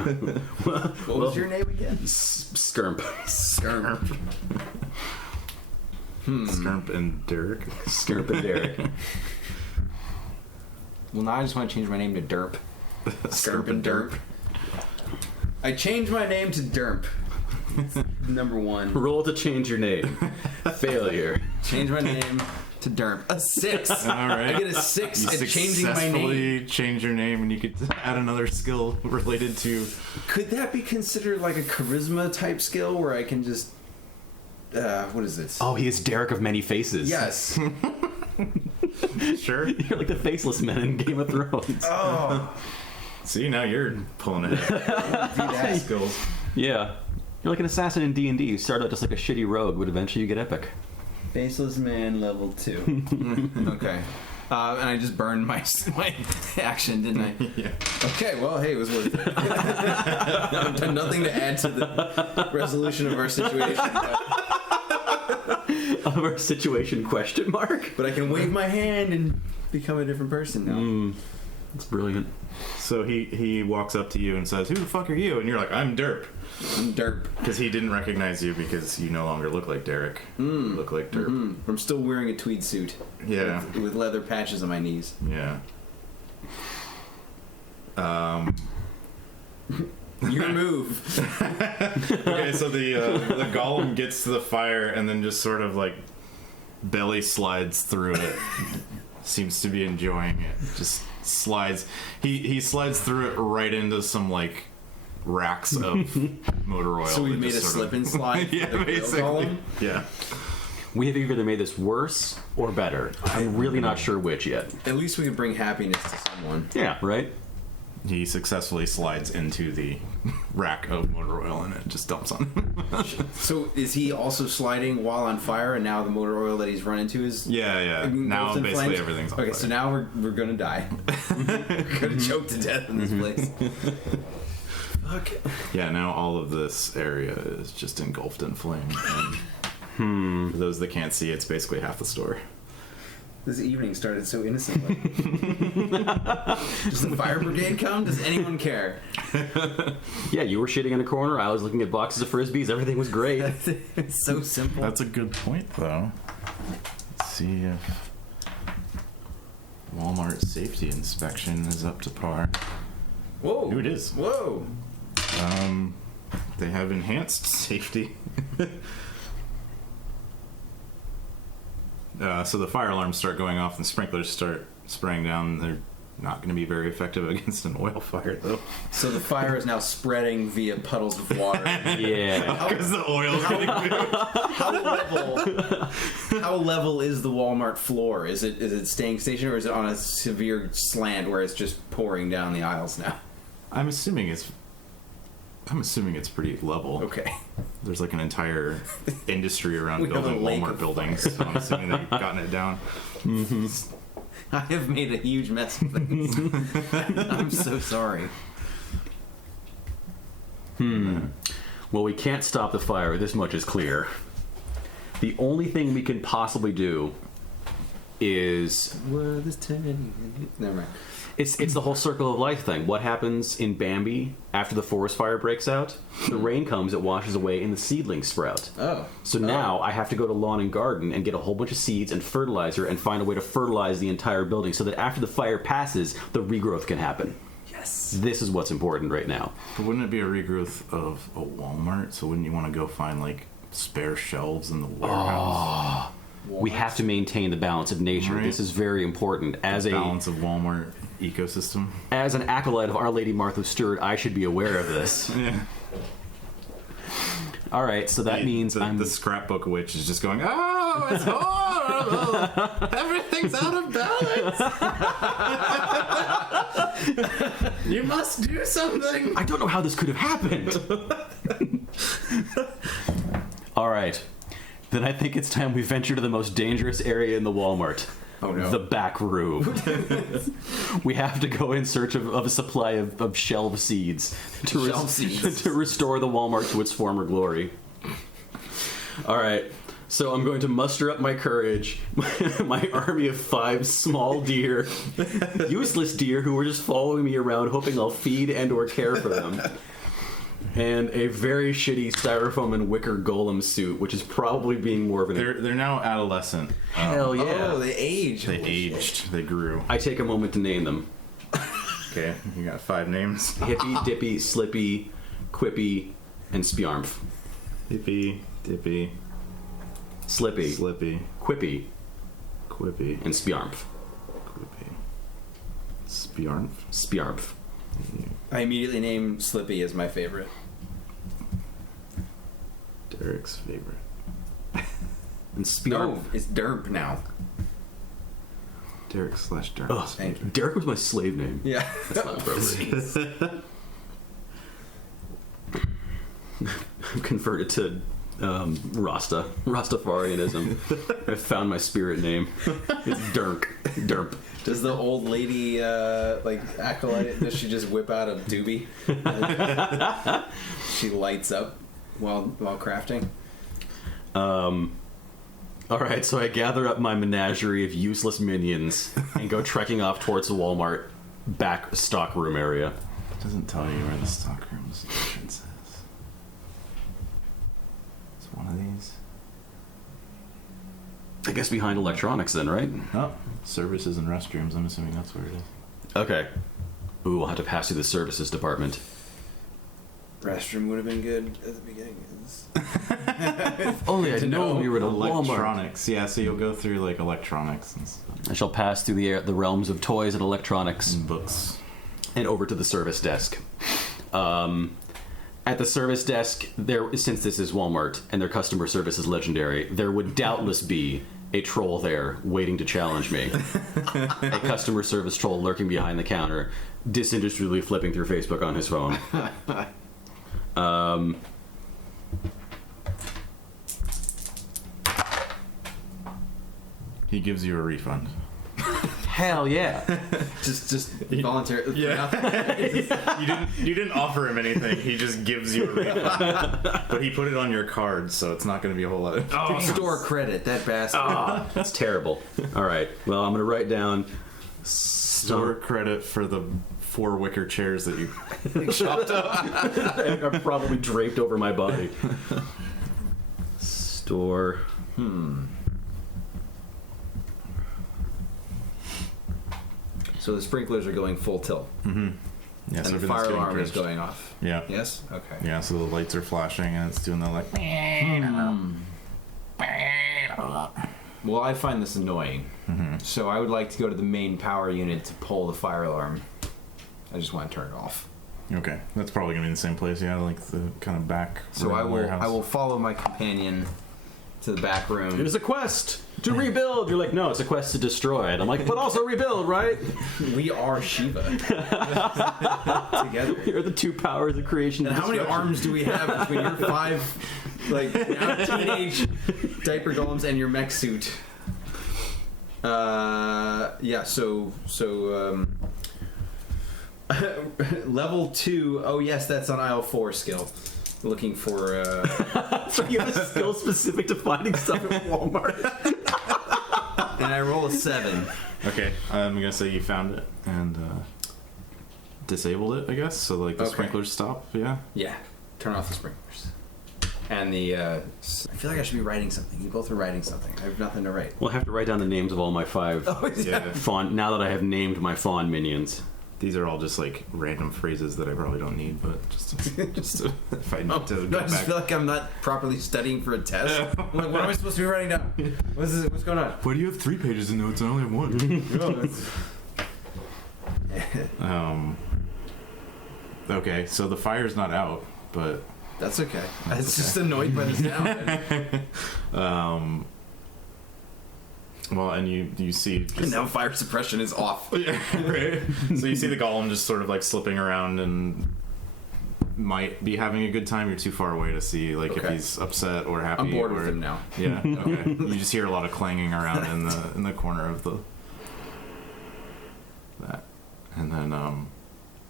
What was your name again? Skirmp. Skirm. Skirmp and Derek. Skirmp and Derek. Well, now I just want to change my name to Derp. Skirp and Derp. I changed my name to Derp. Number 1. Roll to change your name. Failure. Change my name to Derp. A 6. All right. I get a 6 You at changing my name. successfully change your name, and you could add another skill related to. Could that be considered like a charisma type skill where I can just what is this? Oh, he is Derek of many faces. Yes. Sure. You're like the faceless men in Game of Thrones. Oh. See, now you're pulling ahead. Skills. Yeah. You're like an assassin in D&D. You start out just like a shitty rogue, but eventually you get epic. Faceless man level 2. Okay. And I just burned my action, didn't I? Yeah. Okay, well, hey, it was worth it. I've done nothing to add to the resolution of our situation, Of our situation, question mark? but I can wave my hand and become a different person now. That's brilliant. So he walks up to you and says, "Who the fuck are you?" And you're like, "I'm Derp," I'm Derp. because he didn't recognize you because you no longer look like Derek. You look like Derp. I'm still wearing a tweed suit. Yeah. With leather patches on my knees. Yeah. Your move. Okay, so the golem gets to the fire and then just sort of like belly slides through it. Seems to be enjoying it. Just slides. He slides through it right into some like racks of motor oil. So we that made a just sort slip and slide. Yeah, for the real basically. golem? Yeah. We have either made this worse or better. I'm really not sure which yet. At least we could bring happiness to someone. Yeah, right? He successfully slides into the rack of motor oil and it just dumps on him. So is he also sliding while on fire, and now the motor oil that he's run into is Yeah. engulfed Now in basically flames? everything's on Okay, fire. so now we're gonna die. We're gonna choke to death in this place. Fuck. Yeah, now all of this area is just engulfed in flame. And for those that can't see, it's basically half the store. This evening started so innocently. Does the fire brigade come? Does anyone care? Yeah, you were shitting in a corner. I was looking at boxes of Frisbees. Everything was great. It's so simple. That's a good point, though. Let's see if Walmart safety inspection is up to par. Whoa. Ooh, it is. Whoa. They have enhanced safety. So the fire alarms start going off and sprinklers start spraying down. They're not going to be very effective against an oil fire, though. So the fire is now spreading via puddles of water. Yeah. Because the oil's getting moved. How level is the Walmart floor? Is it staying stationary, or is it on a severe slant where it's just pouring down the aisles now? I'm assuming it's pretty level. Okay. There's like an entire industry around We have building a lake Walmart of buildings. So I'm assuming that you've gotten it down. I have made a huge mess of things. I'm so sorry. Well, we can't stop the fire. This much is clear. The only thing we can possibly do is Never mind. it's the whole circle of life thing. What happens in Bambi after the forest fire breaks out? The rain comes, it washes away, and the seedlings sprout. Oh. So now I have to go to lawn and garden and get a whole bunch of seeds and fertilizer and find a way to fertilize the entire building so that after the fire passes, the regrowth can happen. Yes. This is what's important right now. But wouldn't it be a regrowth of a Walmart? So wouldn't you want to go find like spare shelves in the warehouse? We have to maintain the balance of nature. Right. This is very important. As a Balance of Walmart ecosystem. as an acolyte of Our Lady Martha Stewart, I should be aware of this. Yeah. All right, so that means the scrapbook witch is just going, oh, it's horrible. Everything's out of balance. You must do something. I don't know how this could have happened. All right. Then I think it's time we venture to the most dangerous area in the Walmart. Oh, no. The back room. We have to go in search of a supply of shelf seeds to, Shelf seeds. to restore the Walmart to its former glory. All right. So I'm going to muster up my courage, my army of 5 small deer, useless deer who are just following me around hoping I'll feed and or care for them. And a very shitty styrofoam and wicker golem suit, which is probably being more of an... They're now adolescent. Hell yeah. Oh, they aged. They Holy shit. aged. They grew. I take a moment to name them. Okay, you got 5 names. Hippy, Dippy, Slippy, Quippy, and Spjarmf. Hippy, Dippy, Slippy, Slippy, Quippy, Quippy, and Spjarmf. Quippy. Spjarmf? Spjarmf. I immediately named Slippy as my favorite. Derek's favorite. And Spjarmf. No, it's Derp now. Derek / Derek. Ugh, Thank you. Derek was my slave name. Yeah. That's not appropriate. I'm converted to Rastafarianism. I found my spirit name. It's Dirk. Derp. Does the old lady, acolyte, does she just whip out a doobie? She lights up while crafting? Alright, so I gather up my menagerie of useless minions and go trekking off towards the Walmart back stockroom area. It doesn't tell you where the stockroom's entrance is. It's one of these. I guess behind electronics then, right? Oh, services and restrooms. I'm assuming that's where it is. Okay. Ooh, I'll have to pass through the services department. Restroom would have been good at the beginning. If only I'd known we were at a Walmart. Electronics. Yeah, so you'll go through like electronics and stuff. I shall pass through the realms of toys and electronics And books. and over to the service desk. At the service desk, since this is Walmart and their customer service is legendary, there would doubtless be a troll there waiting to challenge me. A customer service troll lurking behind the counter, disinterestedly flipping through Facebook on his phone. He gives you a refund. Hell yeah. Just voluntarily. Yeah. You didn't offer him anything. He just gives you a refund. But he put it on your card, so it's not going to be a whole lot. Oh, store credit, that bastard. That's terrible. All right. Well, I'm going to write down Store credit for the 4 wicker chairs that you chopped up. Are probably draped over my body. Store. So the sprinklers are going full tilt, Yeah, and the everything's fire getting alarm is drenched. going off. Yeah. Yes. Okay. Yeah, so the lights are flashing and it's doing the like. Well, I find this annoying. So I would like to go to the main power unit to pull the fire alarm. I just want to turn it off. Okay, that's probably gonna be in the same place. Yeah, like the kind of back. So room I will. warehouse. I will follow my companion to the back room. It was a quest to rebuild. You're like, no, it's a quest to destroy it. I'm like, but also rebuild, right? We are Shiva together. You're the two powers of creation. And how many arms do we have between your 5, like now teenage diaper golems and your mech suit? Yeah. So level 2. Oh yes, that's on aisle 4 skill. Looking for. So you have a skill specific to finding stuff at Walmart. And I roll a 7. Okay, I'm gonna say you found it and disabled it, I guess. So like the Okay. sprinklers stop. Yeah. Yeah. Turn off the sprinklers. And the. I feel like I should be writing something. You both are writing something. I have nothing to write. We'll have to write down the names of all my 5 Oh yeah. Yeah. fawn. Now that I have named my fawn minions. These are all just like random phrases that I probably don't need, but just to, if I need to I go just back. feel like I'm not properly studying for a test. I'm like, what am I supposed to be writing down? What's going on? Why do you have 3 pages of notes? I only have 1. Okay, so the fire's not out, but That's okay. I was just annoyed by the sound. well, and you see And just, now fire suppression is off. yeah, right. So you see the golem just sort of like slipping around and might be having a good time. You're too far away to see like if Okay. he's upset or happy. I'm bored or, with him now. Yeah. Okay. You just hear a lot of clanging around in the corner of that, and then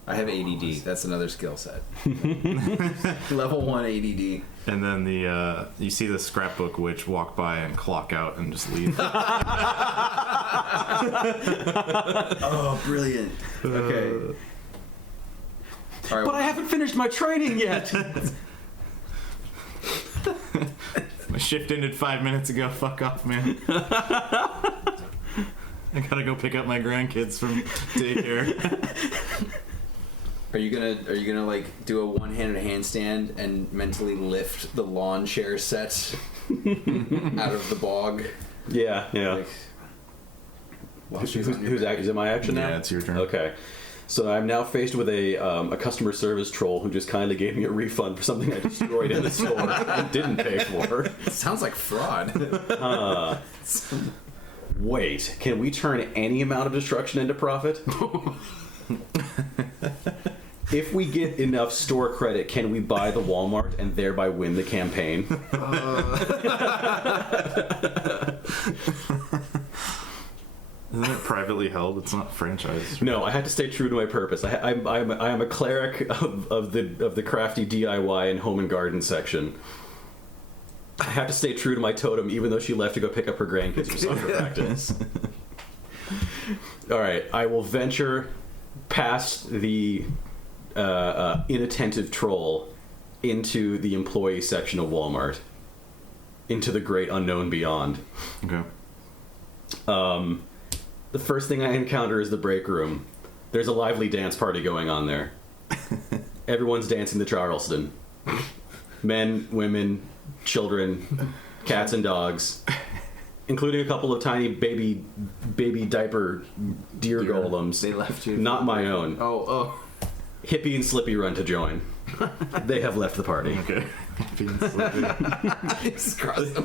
I have ADD. That's another skill set. Level 1 ADD. and then the you see the scrapbook witch walk by and clock out and just leave. Oh, brilliant. Okay. All right. But I haven't finished my training yet. My shift ended 5 minutes ago. Fuck off, man. I gotta go pick up my grandkids from daycare. Are you gonna like do a one-handed handstand and mentally lift the lawn chair set out of the bog? Yeah. Like, while she's on your Who's back? is it my action now? Yeah, it's your turn. Okay. So I'm now faced with a customer service troll who just kindly gave me a refund for something I destroyed in the store and didn't pay for. Sounds like fraud. Wait, can we turn any amount of destruction into profit? If we get enough store credit, can we buy the Walmart and thereby win the campaign? Isn't it privately held? It's not franchised. No, I had to stay true to my purpose. I am a cleric of the crafty DIY and home and garden section. I have to stay true to my totem, even though she left to go pick up her grandkids for soccer practice. All right, I will venture past the inattentive troll into the employee section of Walmart, into the great unknown beyond. Okay. The first thing I encounter is the break room. There's a lively dance party going on there. Everyone's dancing the Charleston. Men, women, children, cats and dogs, including a couple of tiny baby diaper deer golems. They left you. Not my own. Oh. Hippie and Slippy run to join. They have left the party. Okay. Just cross them.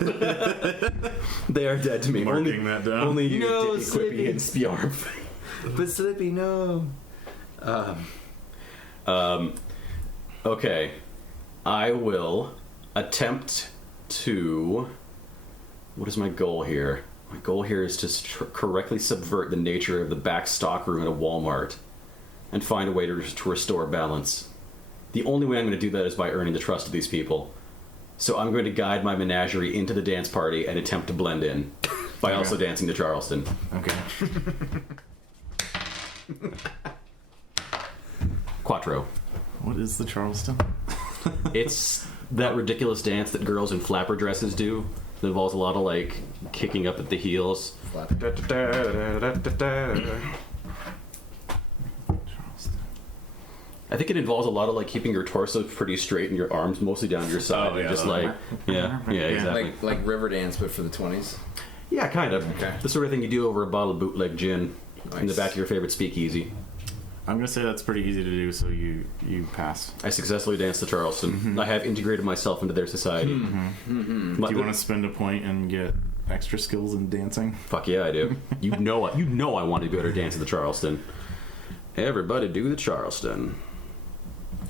They are dead to me. Marking that down. Only you, No, Dippy, Slippy. Quippy, and Spjarf. But Slippy, no. Okay. I will attempt to... What is my goal here? My goal here is to correctly subvert the nature of the back stock room at a Walmart and find a way to restore balance. The only way I'm going to do that is by earning the trust of these people. So I'm going to guide my menagerie into the dance party and attempt to blend in by also dancing to Charleston. Okay. Quattro. What is the Charleston? It's that ridiculous dance that girls in flapper dresses do. It involves a lot of like kicking up at the heels. I think it involves a lot of like keeping your torso pretty straight and your arms mostly down your side. Oh, and yeah, just that like yeah, exactly. Like Riverdance, but for the 20s. Yeah, kind of. Okay. The sort of thing you do over a bottle of bootleg gin in the Nice. back of your favorite speakeasy. I'm gonna say that's pretty easy to do, so you pass. I successfully danced the Charleston. I have integrated myself into their society. Do you want to spend a point and get extra skills in dancing? Fuck yeah, I do. You know I want to be able to dance at the Charleston. Everybody do the Charleston.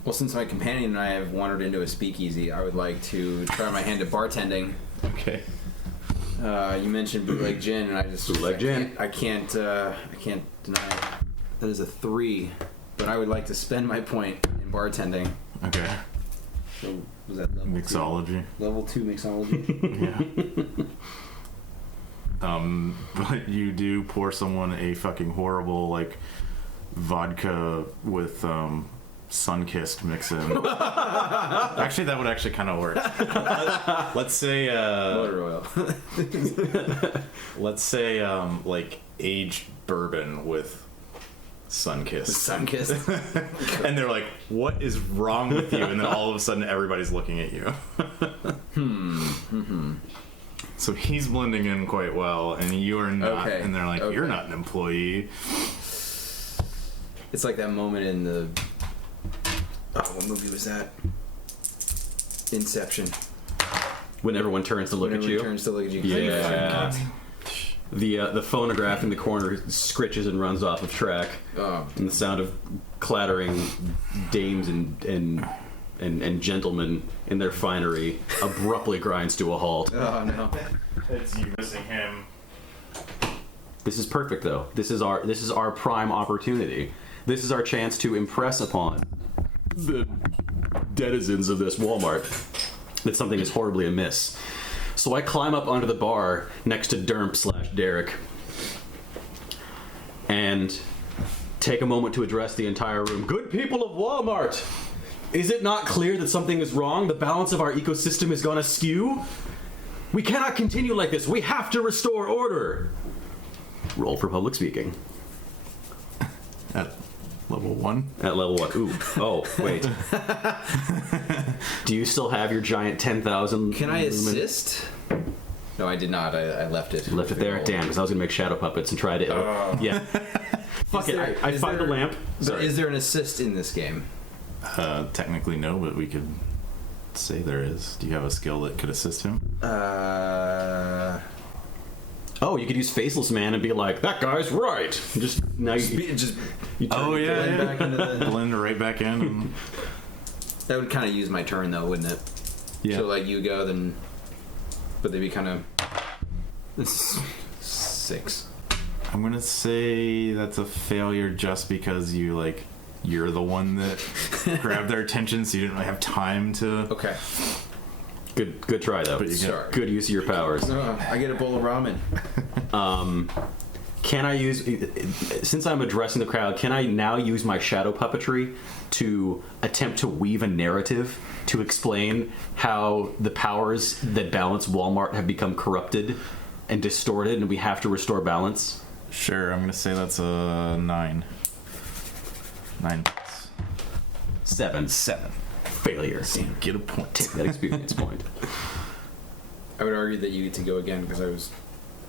Well, since my companion and I have wandered into a speakeasy, I would like to try my hand at bartending. Okay. You mentioned bootleg gin, and Bootleg gin. I can't deny it. That is a 3, but I would like to spend my point in bartending. Okay. So was that level Mixology. 2? Level 2 mixology. Yeah. But you do pour someone a fucking horrible like vodka with sun-kissed mix in. Actually, that would actually kind of work. Let's say Motor oil. let's say like aged bourbon with sun-kissed. Sun-kissed. And they're like, what is wrong with you? And then all of a sudden everybody's looking at you. So he's blending in quite well and you are not. Okay. And they're like, you're not an employee. It's like that moment in the... Oh, what movie was that? Inception. When everyone turns to look When at everyone you. turns to look at you. Yeah. The phonograph in the corner scritches and runs off of track, Oh, and the sound of clattering dames and gentlemen in their finery abruptly grinds to a halt. oh no. It's you missing him. This is perfect, though. This is our prime opportunity. This is our chance to impress upon the denizens of this Walmart that something is horribly amiss. So I climb up onto the bar next to Dermp/Derek and take a moment to address the entire room. Good people of Walmart! Is it not clear that something is wrong? The balance of our ecosystem is gone askew? We cannot continue like this. We have to restore order. Roll for public speaking. At level 1. At level 1. Ooh. Oh, wait. Do you still have your giant 10,000? Can I assist? No, I did not. I left it. You left it there? Damn, because I was going to make shadow puppets and try to... yeah. Fuck it. there- I is find the there- lamp. But Sorry. is there an assist in this game? Technically no, but we could say there is. Do you have a skill that could assist him? Oh, you could use Faceless Man and be like, that guy's right. Just now you... Just you turn- blend back into the... Blend right back in. And, That would kind of use my turn, though, wouldn't it? yeah. So, like, you go, then... But they'd be kind of... This is 6. I'm gonna say that's a failure just because you're the one that grabbed their attention, so you didn't really have time to. Okay. Good try, though. But you get- Sorry. Good use of your powers. I get a bowl of ramen. Can I use, since I'm addressing the crowd, can I now use my shadow puppetry to attempt to weave a narrative to explain how the powers that balance Walmart have become corrupted and distorted, and we have to restore balance? Sure, I'm gonna say that's a 9. 9. 7. 7. Failure. Get a point. Take that experience point. I would argue that you get to go again because I was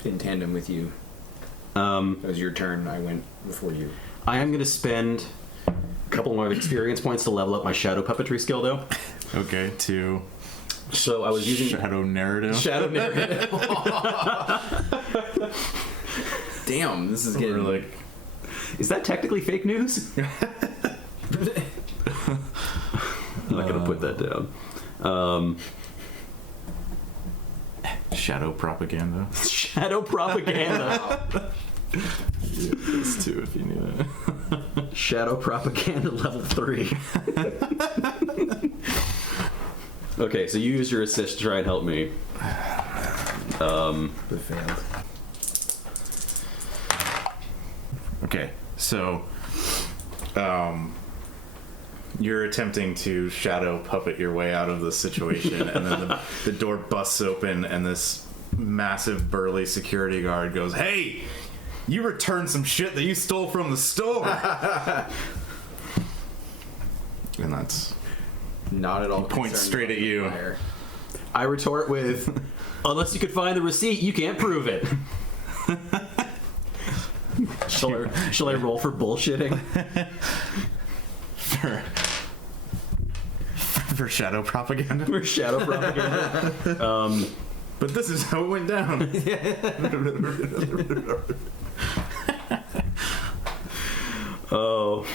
in tandem with you. It was your turn. I went before you. I am going to spend a couple more experience points to level up my shadow puppetry skill, though. Okay, 2. So I was using Shadow narrative. shadow narrative. Damn, this is We're getting like, Is that technically fake news? I'm not going to put that down. shadow propaganda. Shadow propaganda. It's 2 if you need it. Shadow propaganda level 3. Okay, so you use your assist to try and help me. But failed. Okay, so you're attempting to shadow puppet your way out of the situation, and then the door busts open, and this massive burly security guard goes, "Hey, you returned some shit that you stole from the store." And that's Not at all. He points concerned straight about at you. the fire. I retort with, unless you could find the receipt, you can't prove it. Shall I roll for bullshitting? For shadow propaganda. For shadow propaganda. But this is how it went down. Oh.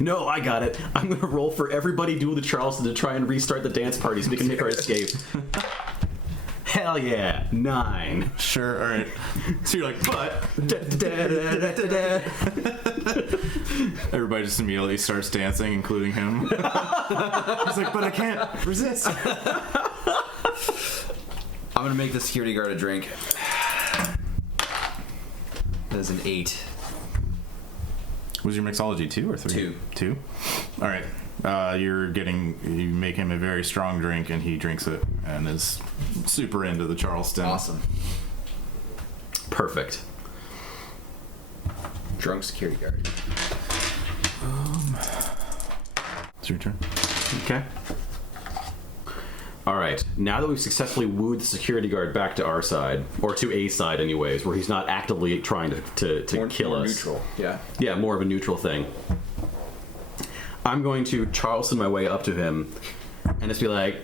No, I got it. I'm going to roll for everybody due to Charleston to try and restart the dance party so we can make our escape. Hell yeah. 9. Sure, alright. So you're like, but... Everybody just immediately starts dancing, including him. He's like, but I can't resist. I'm gonna make the security guard a drink. That is an 8. Was your mixology 2 or 3? 2. 2? Alright. You make him a very strong drink and he drinks it and is super into the Charleston. Awesome. Perfect. Drunk security guard. It's your turn. Okay. All right. Now that we've successfully wooed the security guard back to our side, or to a side, anyways, where he's not actively trying to kill more us. Neutral. Yeah. Yeah, more of a neutral thing. I'm going to Charleston my way up to him and just be like,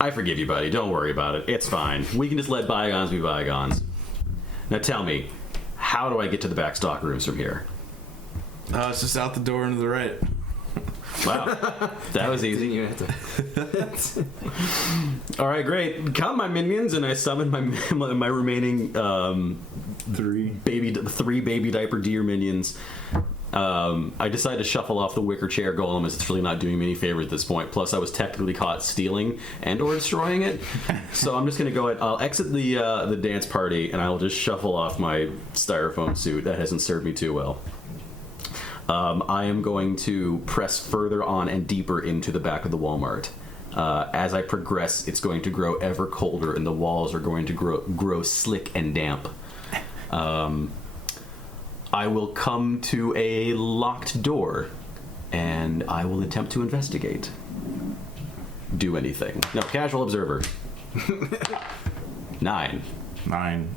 I forgive you, buddy. Don't worry about it. It's fine. We can just let bygones be bygones. Now tell me, how do I get to the back stock rooms from here? It's just out the door and to the right. Wow. That was easy. You have to. All right, great. Come, my minions, and I summon my remaining 3 baby diaper deer minions. I decided to shuffle off the wicker chair golem as it's really not doing me any favor at this point. Plus, I was technically caught stealing and or destroying it. So I'm just going to go ahead. I'll exit the dance party, and I'll just shuffle off my styrofoam suit. That hasn't served me too well. I am going to press further on and deeper into the back of the Walmart. As I progress, it's going to grow ever colder, and the walls are going to grow slick and damp. I will come to a locked door, and I will attempt to investigate. Do anything. No, casual observer. 9. 9.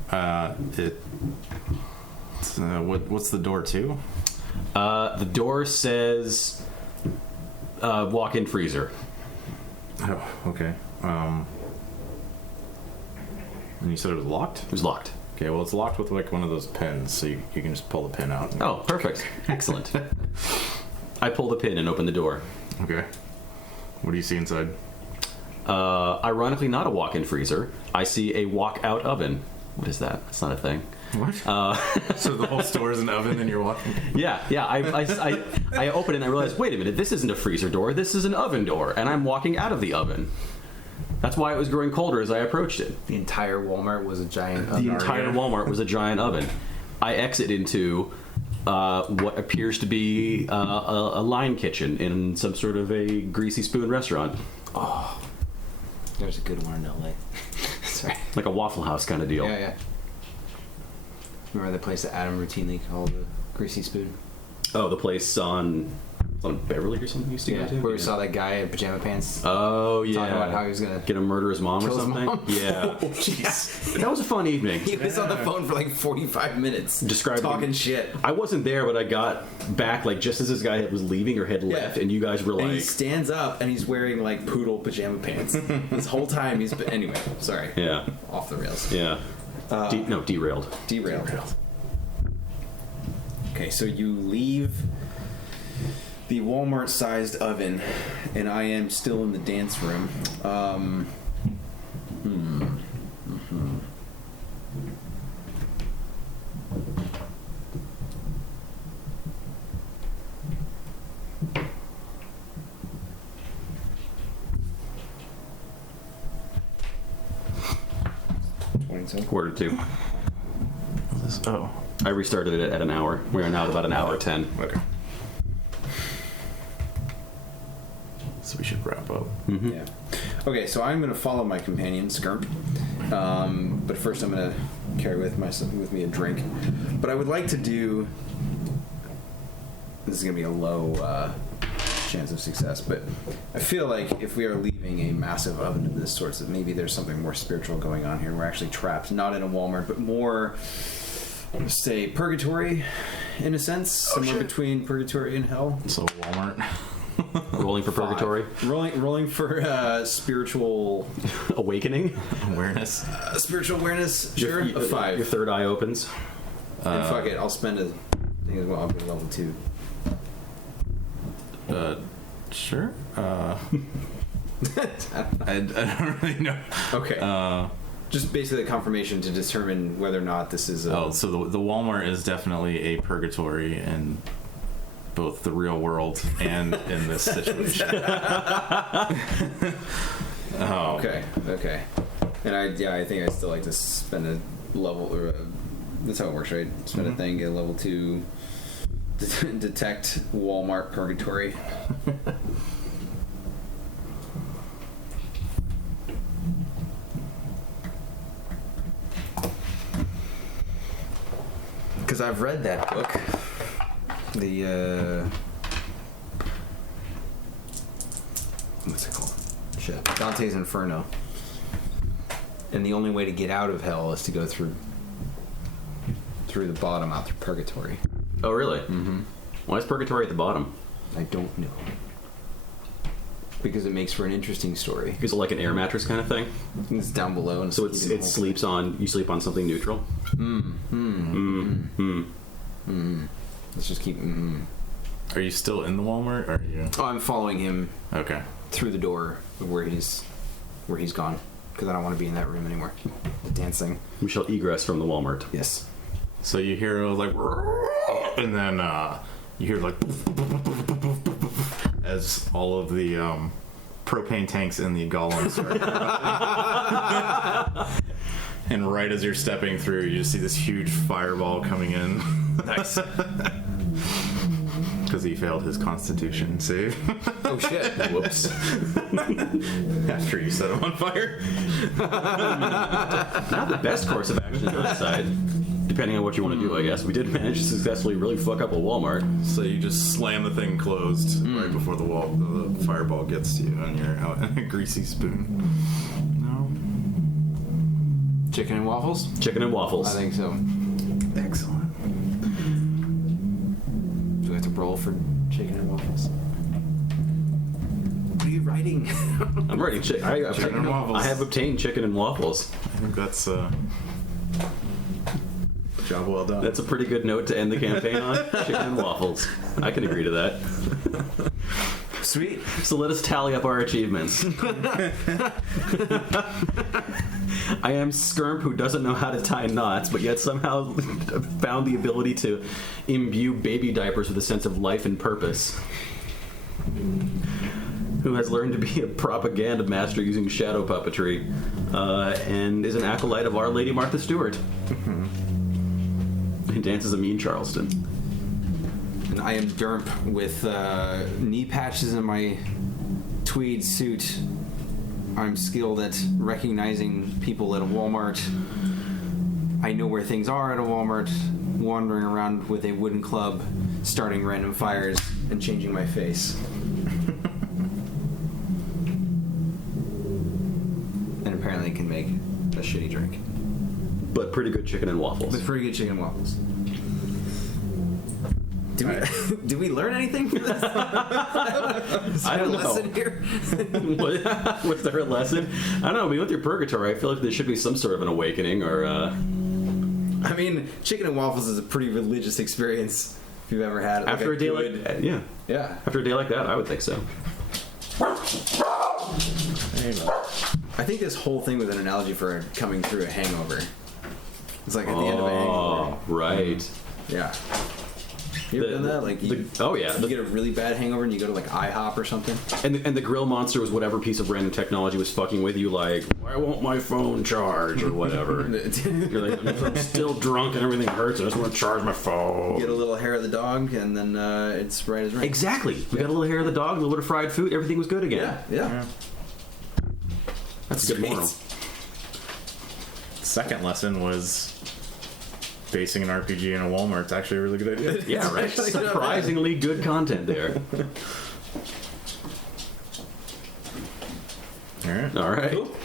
What's the door to? The door says, walk-in freezer. Oh, okay. And you said it was locked? It was locked. Okay, well, it's locked with like one of those pins, so you can just pull the pin out. Oh, perfect. Excellent. I pull the pin and open the door. Okay. What do you see inside? Ironically, not a walk-in freezer. I see a walk-out oven. What is that? That's not a thing. What? So the whole store is an oven and you're walking? Yeah. I open it and I realize, wait a minute, this isn't a freezer door, this is an oven door, and I'm walking out of the oven. That's why it was growing colder as I approached it. The entire Walmart was a giant oven. The entire Walmart was a giant oven. I exit into what appears to be a line kitchen in some sort of a greasy spoon restaurant. Oh, there's a good one in LA. Sorry. Like a Waffle House kind of deal. Yeah. Remember the place that Adam routinely called the Greasy Spoon? Oh, the place on Beverly or something you used to go to? Where we saw that guy in pajama pants. Oh, yeah. Talking about how he was going to get a murder his mom or kill his something? mom? Yeah. Oh, jeez. That was a fun evening. He was on the phone for like 45 minutes. Describing talking shit. I wasn't there, but I got back like just as this guy was leaving or had left, and you guys were like... And he stands up and he's wearing like poodle pajama pants. This whole time he's been... Anyway, sorry. Yeah. Off the rails. Yeah. Derailed. Derailed. Okay, so you leave the Walmart-sized oven, and I am still in the dance room. Quarter to. Oh. I restarted it at an hour. We are now at about an hour 10. Okay. So we should wrap up. Mm-hmm. Yeah. Okay, so I'm going to follow my companion, Skirk. But first I'm going to carry with me a drink. But I would like to do... This is going to be a low chance of success. But I feel like if we are leaving a massive oven of this sort, that maybe there's something more spiritual going on here. We're actually trapped, not in a Walmart, but more, say, purgatory, in a sense, somewhere between purgatory and hell. So Walmart. Rolling for purgatory. Rolling for spiritual Awakening. Awareness. spiritual awareness. Sure, a 5. Your third eye opens. And fuck it, I'll spend a thing as well. I'll go level 2. Sure. I don't really know. Okay. Just basically a confirmation to determine whether or not this is. So the Walmart is definitely a purgatory in both the real world and in this situation. Okay. And I think I still like to spend a level, or that's how it works, right? Spend a thing, get a level 2, detect Walmart purgatory. Because I've read that book. The what's it called? Shit, Dante's Inferno. And the only way to get out of hell is to go through the bottom, out through purgatory. Oh, really? Mm-hmm. Why is purgatory at the bottom? I don't know. Because it makes for an interesting story. Is it like an air mattress kind of thing? It's down below, and So it sleeps on. You sleep on something neutral. Let's just keep. Are you still in the Walmart? Or are you? Oh, I'm following him Okay. through the door of where he's gone, because I don't want to be in that room anymore. The dancing. We shall egress from the Walmart. Yes. So you hear like, and then you hear like, as all of the propane tanks in the golem start. And right as you're stepping through, you just see this huge fireball coming in. Nice. Because he failed his Constitution save. Oh shit. Whoops. After you set him on fire. Not the best course of action on that side. Depending on what you want to do, I guess. We did manage to successfully really fuck up a Walmart. So you just slam the thing closed right before the fireball gets to you, and you're out in a greasy spoon. No. Chicken and waffles? Chicken and waffles. I think so. Excellent. Do we have to roll for chicken and waffles? What are you writing? I'm writing chicken. Chicken and waffles. I have obtained chicken and waffles. I think that's job well done. That's a pretty good note to end the campaign on. Chicken and waffles. I can agree to that. Sweet. So let us tally up our achievements. I am Skirmp, who doesn't know how to tie knots, but yet somehow found the ability to imbue baby diapers with a sense of life and purpose. Who has learned to be a propaganda master using shadow puppetry, and is an acolyte of Our Lady Martha Stewart. And dances a mean Charleston. And I am Derp with knee patches in my tweed suit. I'm skilled at recognizing people at a Walmart. I know where things are at a Walmart, wandering around with a wooden club, starting random fires, and changing my face. And apparently can make a shitty drink. But pretty good chicken and waffles. With pretty good chicken and waffles. Did we learn anything from this? I don't know. Lesson here? Was there a lesson? I don't know. I mean, with your purgatory, I feel like there should be some sort of an awakening, or. I mean, chicken and waffles is a pretty religious experience. If you've ever had it. After like a day like that, yeah. Yeah. After a day like that, I would think so. I think this whole thing was an analogy for coming through a hangover. It's like at the end of a hangover. Oh, right. Yeah. You ever done that? Like, you get a really bad hangover and you go to like IHOP or something. And the grill monster was whatever piece of random technology was fucking with you, like, why won't my phone charge, or whatever. You're like, I'm still drunk and everything hurts, I just want to charge my phone. Get a little hair of the dog and then it's right as rain. Exactly. We got a little hair of the dog, a little bit of fried food, everything was good again. Yeah. That's a good moral. Second lesson was basing an RPG in a Walmart's actually a really good idea. Yeah, right. Surprisingly good content there. right. All right. Cool.